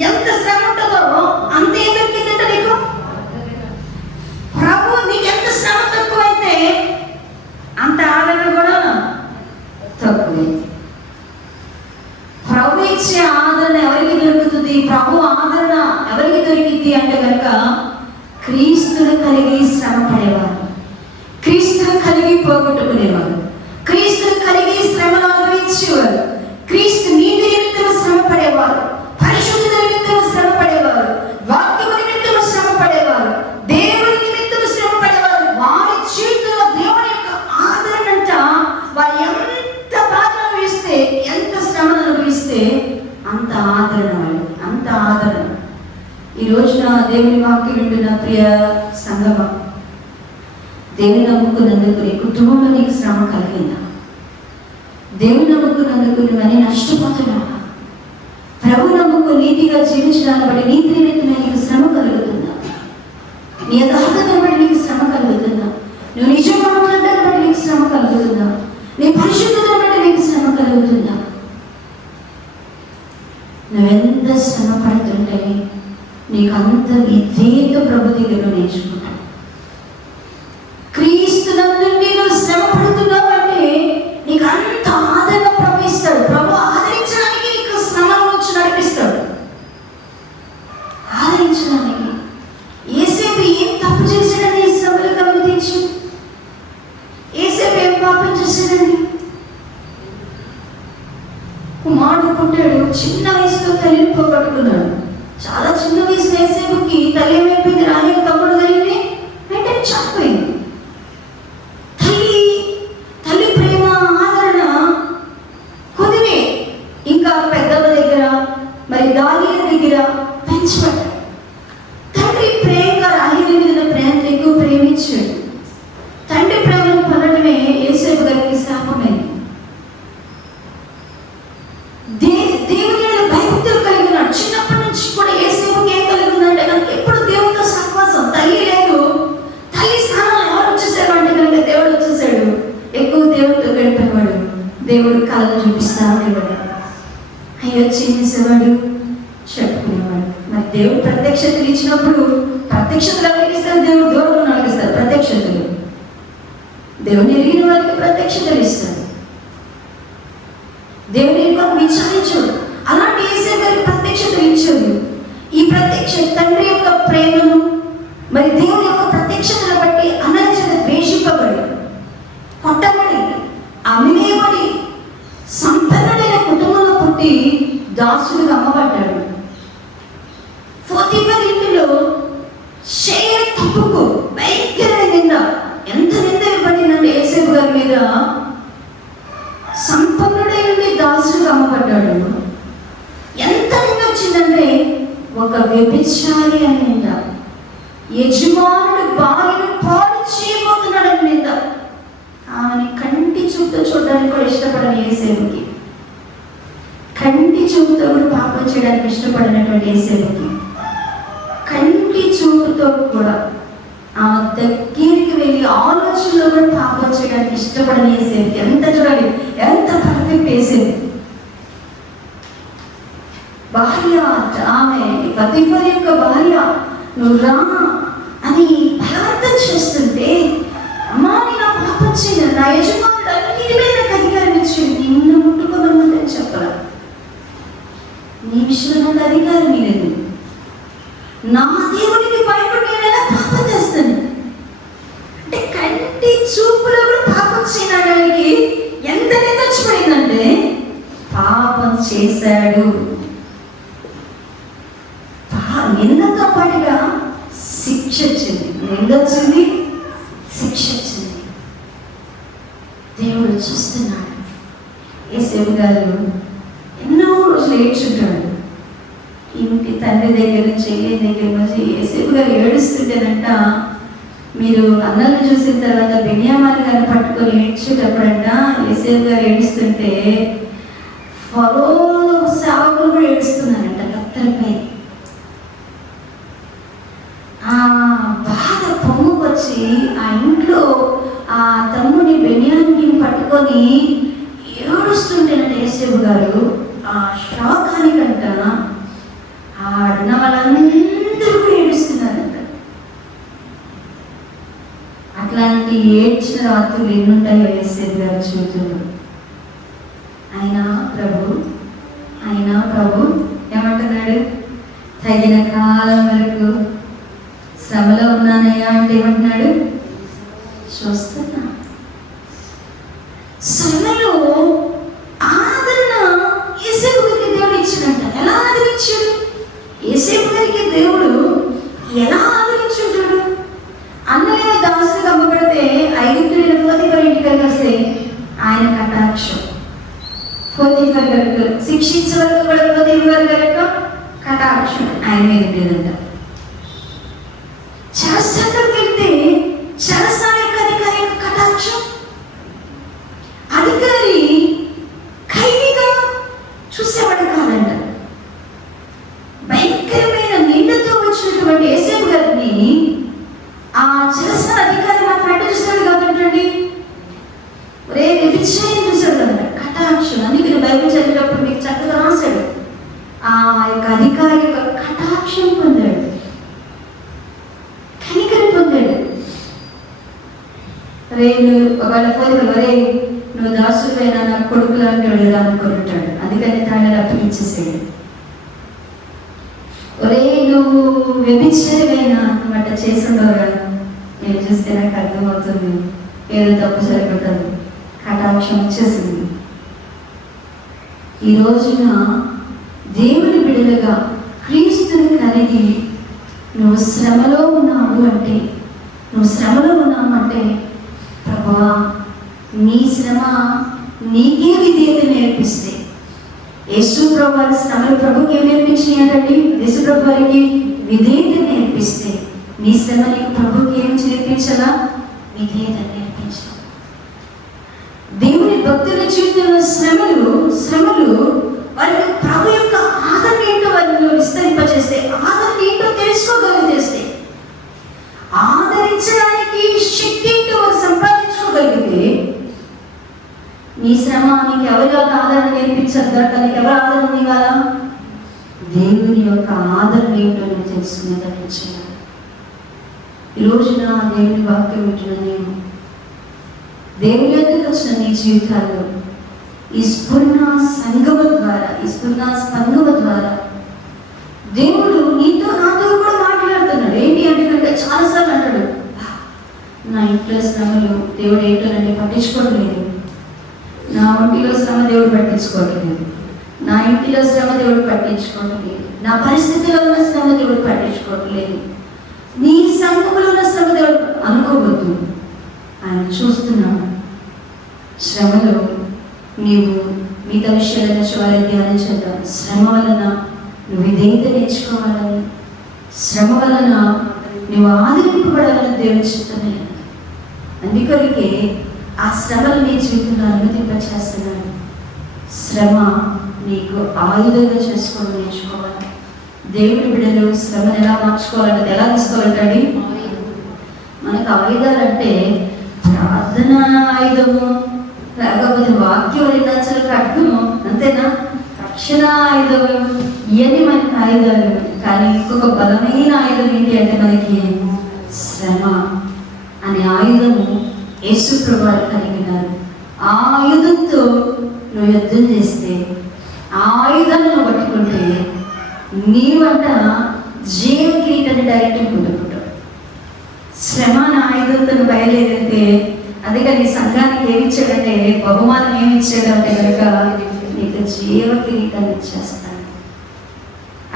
ఎంత శ్రమ ఉంటుందో అంత ఏం దొరికిందంటే నీకు ప్రభు. నీకెంత శ్రమ తక్కువైతే అంత ఆదరణ కూడా తక్కువే. ప్రభు ఇచ్చే ఆదరణ ఎవరికి దొరుకుతుంది? ప్రభు ఆదరణ ఎవరికి దొరికింది అంటే కనుక క్రీస్తును కలిగి శ్రమ పడేవారు, క్రీస్తును కలిగి పోగొట్టుకునేవారు, క్రీస్తును కలిగి శ్రమను అనుభవించేవారు, క్రీస్తు నీతి నిమిత్తం శ్రమ పడేవారు, పరిశుద్ధ నిమిత్తం శ్రమ పడేవారు, వాక్యము నిమిత్తం శ్రమ పడేవారు, దేవుని నిమిత్తం శ్రమ పడేవారు. వారి జీవితంలో దేవుని యొక్క ఆదరణ అంట. వారు ఎంత బాధ అనుభవిస్తే, ఎంత శ్రమను అనుభవిస్తే అంత ఆదరణ, అంత ఆదరణ. ఈ రోజున దేవుని వాక్యం వింటున్న ప్రియ సంగమ, దేవుని నమ్ముకున్నందుకు నీ కుటుంబంలో నీకు శ్రమ కలిగిందా? దేవుని నమ్ముకున్నందుకు నువ్వని నష్టపోతున్నావా? ప్రభు నమ్ముకు నీతిగా జీవించడాన్ని బట్టి నీతి నిమిత్తమే నీకు శ్రమ కలుగుతుందా? నీ యథార్థతను బట్టి నీకు శ్రమ కలుగుతుందా? నువ్వు నిజం మాట్లాడడాన్ని బట్టి నీకు శ్రమ కలుగుతుందా? నీ అంత విధేయత ప్రభు దగ్గర నేర్చుకుంటాం. క్రీస్తునందు నేను శ్రమ పడుతున్నావంటే నీకు అంత ఆదరణ ప్రభు ఇస్తాడు. ప్రభు ఆదరించడానికి నీకు శ్రమను వచ్చి నడిపిస్తాడు. ఆదరించడానికి ఏసేపు ఏం తప్పు చేశాడని శ్రమలకు అనుమతించు. ఏసేపు ఏం పాపం చేశాడండి? కుమారుడు పుట్టాడు, చిన్న వయసులో తల్లిని పోగొట్టుకున్నాడు. చాలా చిన్న వయసు ఏసేపుకి తల్లి ఏమైపోయింది? రాలేక తమ్ముడు కలిగి వెంటనే చనిపోయింది. తల్లి ప్రేమ ఆదరణ కొద్దివే. ఇంకా పెద్దల దగ్గర మరి దాలీల దగ్గర పెంచబడ్డాడు. తండ్రి ప్రేమ రాహేలు మీద ప్రేమతో ఎక్కువ ప్రేమించాడు. తండ్రి ప్రేమను పొందడమే యోసేపు గారికి శాపమైంది. దేవుని భక్తులు కలిగినాడు. చిన్నప్పటి నుంచి కూడా యోసేపుకి ఏం కలిగి ఉందంటే కనుక ఎప్పుడు దేవుడితో సహవాసం. తల్లి లేదు, తల్లి స్థానంలో ఎవరు వచ్చేసారు అంటే కనుక దేవుడు వచ్చేసాడు. ఎక్కువ దేవుడితో గడిపేవాడు. దేవుడు కళలు చూపిస్తా ఉండేవాడు. అయ్యో చేసేవాడు, చెప్పుకునేవాడు. మరి దేవుడు ప్రత్యక్షతలు ఇచ్చినప్పుడు ప్రత్యక్షతలు ఎవరికి ఇస్తారు? దేవుడు దూరంలో నడిపిస్తారు ప్రత్యక్షతలు. దేవుని ఎరిగిన వారికి ప్రత్యక్షతలు ఇస్తారు. దేవుని యొక్క విచారించాడు. అలాంటి యేసేపు గారికి ప్రత్యక్షతలు ఇచ్చాడు. ఈ ప్రత్యక్ష తండ్రి యొక్క ప్రేమను మరి దేవుని యొక్క ప్రత్యక్షతను బట్టి అన్నల చేత ద్వేషింపబడి, కొట్టబడి, అమ్మివేయబడి, సంపన్నుడైన కుటుంబంలో పుట్టి దాసుడిగా అమ్మబడ్డాడు. పోతీఫర్ ఇంటిలో చేయని తప్పుకు భయంకరమైన నింద. ఎంత నింద ఇవ్వబడిందంటే యేసేపు గారి మీద, సంపన్నుడై నుండి దాసుడిగా అమ్మబడ్డాడు. ఎంత నింద వచ్చిందంటే ఒక వ్యభిచారి అని నింద. యజమానుడు భార్యను పాడు చేయబోతున్నాడని నింద. ఆమెని కంటి చూపుతో చూడడానికి కూడా ఇష్టపడని యేసేపుకి, కంటి చూపుతో కూడా పాపం చేయడానికి ఇష్టపడినటువంటి యేసేపుకి, కంటి చూపుతో కూడా ఆమె దగ్గరికి వెళ్ళి ఆలోచనలో కూడా పాపం చేయడానికి ఇష్టపడని యేసేపుకి ఎంత చూడాలి, ఎంత పర్ఫెక్ట్ యేసేపు. భార్య, ఆమె పోతీఫర్ యొక్క భార్య నువ్వు రా అని బలవంతం చేస్తుంటే, అమ్మా నేను పాపం చేయను, నా యజమానుడు అన్నిటి మీద అధికారం ఇచ్చింది, నిన్ను ముట్టుకోమని చెప్పరా, నీ విషయంలో నాకు అధికారం లేదు, నా దేవునికి భయపడి నేను ఎలా పాపం చేస్తాను అంటే కంటి చూపులో కూడా పాపం చేయడానికి ఎంత నిందించబడిందంటే పాపం చేశాడు. నిందతో పాటుగా శిక్ష వచ్చింది. నింద వచ్చింది, శిక్ష వచ్చింది. దేవుడు చూస్తున్నాడు. యేసేపు గారు ఎన్నో రోజులు ఏడ్చుంటాడు. ఇంటి తండ్రి దగ్గర నుంచి చెల్లి దగ్గర నుంచి యేసేపు గారు ఏడుస్తుంటేనంట, మీరు అన్నల్ని చూసిన తర్వాత బెన్యామీను గారిని పట్టుకొని ఏడ్చేటప్పుడంట యేసేపు గారు ఏడుస్తుంటే ఫరో సేవకులు కూడా ఏడుస్తున్నారంట కత్తెరపై. ఆ బాధ పొంగుకొచ్చి ఆ ఇంట్లో ఆ తమ్ముని బెన్యామీను పట్టుకొని ఏడుస్తుంటేనంట యేసేపు గారు ఆ శోకానికంట ఆడిన వాళ్ళందరూ కూడా ఏడుస్తున్నారంట. అట్లాంటి ఏడ్చిన రాత్రులు ఎన్నుంటాయో యేసేపు గారు చూతున్నారు. ఆయన ప్రభు ఏమంటున్నాడు? తగిన కాలం వరకు శ్రమలో ఉన్నానయ్యా అంటే ఏమంటున్నాడు? చూస్తున్నా. శ్రమలో ఆదరణ యేసేపు గారికి దేవుడు ఇచ్చినట్ట. ఎలా ఆదరించాడు? యేసేపు గారికి దేవుడు ఎలా ఆదరించుంటాడు? అన్నయ్య దాసుడిగా అమ్మబడితే ఐగుప్తుడైన పోతీఫర్ ఇంటికి వస్తే ఆయన కటాక్షం. పోతీఫర్ గారికి శిక్షించే వరకు కూడా పోతీఫర్ గారి యొక్క కటాక్షం ఆయన మీద ఉండేదంట. చెరసాలకు వెళ్తే చెరసాల యొక్క అధికారి యొక్క కటాక్షం. అధికారి ఖైదీగా చూసేవాడు కాదంట. భయంకరమైన నిందతో వచ్చినటువంటి యేసేపు గారిని ఆ చెరసాల అధికారి మాత్రం ఎట్లా చూస్తాడు కాదంటండి, రే వ్యభిచారం చూశాడు కదంట. కటాక్షం. అందుకే బైబిల్ చదివేటప్పుడు మీకు చక్కగా రాశాడు. ఆ యొక్క అధికారి యొక్క కటాక్షం పొందాడు. వేలు ఒకవేళ పోతే వరే నువ్వు దాసుడువైనా నాకు కొడుకు లాంటి వాడు అనుకుంటాడు. అందుకని తాళాలు అప్పగించేసాడు. ఒరే నువ్వు వ్యభిచారివైనా మాట చేస్తుండవురా, నేను చూస్తే నాకు అర్థమవుతుంది ఏదో తప్పు జరుగుతుంది, కటాక్షం వచ్చేసింది. ఈ రోజున దేవుని బిడ్డలుగా క్రీస్తుని కలిగి నువ్వు శ్రమలో ఉన్నావు అంటే, ప్రభువా నీ శ్రమ నీకే విధేయత నేర్పిస్తే, యేసు ప్రభు వారి శ్రమలు ప్రభుకి ఏం నేర్పించినాయండి? యేసు ప్రభు వారికి విధేయత నేర్పిస్తే, నీ శ్రమ నీకు ప్రభుకి ఏం నేర్పించాలా? విధేయత నేర్పించాలి. దేవుని భక్తుల జీవితంలో శ్రమలు వారికి ప్రభు యొక్క ఆదరణ ఏంటో వారిలో విస్తరింపచేస్తే, ఆదరణ ఏంటో తెలుసుకోగలిగేస్తే, ఆదరించడానికి శక్తి ఏంటో వారు సంపాదించుకోగలిగితే, నీ శ్రమ నీకు ఎవరి యొక్క ఆదరణ నేర్పించారు కనుక నీకు ఎవరు ఆదరణ ఇవ్వాలా? దేవుని యొక్క ఆదరణ ఏంటో నేను తెలుసుకునేటట్లు చేయాలి. ఈ రోజున దేవుని వాక్యం వింటున్న నేను, దేవుని యొక్కకు వచ్చిన నీ జీవితాల్లో ఈ స్ఫురణ సంగమ ద్వారా దేవుడు నాతో కూడా మాట్లాడుతున్నాడు. ఏంటి అంటే కనుక చాలాసార్లు అంటాడు, నా ఇంట్లో శ్రమలు దేవుడు ఏంటోనంటే పట్టించుకోవట్లేదు, నా ఒంటిలో శ్రమ దేవుడు పట్టించుకోవట్లేదు, నా ఇంటిలో శ్రమ దేవుడు పట్టించుకోవట్లేదు, నా పరిస్థితిలో ఉన్న శ్రమ దేవుడు పట్టించుకోవట్లేదు, నీ సంఘంలో ఉన్న శ్రమ దేవుడు అనుకోవద్దు. ఆయన చూస్తున్నాడు. శ్రమలో నీవు మిగతా విషయాలను చివరి ధ్యానం చేద్దాం. శ్రమ వలన నువ్వు విధేయత నేర్చుకోవాలని, శ్రమ వలన నువ్వు ఆదరింపబడాలని దేవుని చిత్తమే. అందుకొరికే ఆ శ్రమలు నీ జీవితంలో అనుమతింపచేస్తున్నాడు. శ్రమ నీకు ఆయుధంగా చేసుకోవడం నేర్చుకోవాలి. దేవుడి బిడ్డలు శ్రమను ఎలా మార్చుకోవాలంటే ఎలా తీసుకోవాలంటే, మనకు ఆయుధాలంటే ప్రార్థన ఆయుధము, లేకపోతే వాక్యం విధాచాలు ఖడ్గము, అంతేనా? రక్షణ ఆయుధము, ఇవన్నీ మనకి ఆయుధాలు. కానీ ఇంకొక బలమైన ఆయుధం ఏంటి అంటే మనకి శ్రమ అనే ఆయుధము యేసు ప్రభువు కలిగినారు. ఆ ఆయుధంతో నువ్వు యుద్ధం చేస్తే, ఆ ఆయుధాన్ని నువ్వు పట్టుకుంటే నీవంట జీవ కిరీటాన్ని డైరెక్ట్గా పుట్టుకుంటావు. శ్రమ అనే ఆయుధంతో నువ్వు బయలుదేరితే, అందుకని సంఘానికి ఏమి ఇచ్చాడంటే, బహుమానం ఏమి ఇచ్చాడంటే కనుక నీకు జీవ కిరీటాన్ని ఇచ్చేస్తాను.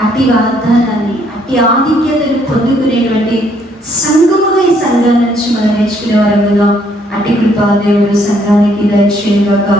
అట్టి వాగ్దానాన్ని, అట్టి ఆధిక్యతను పొందుకునేటువంటి సంఘముగా ఈ సంఘం నుంచి మనం నేర్చుకునే వారు. అట్టి కృపా దేవుడు సంఘానికి దయచేయుగాక.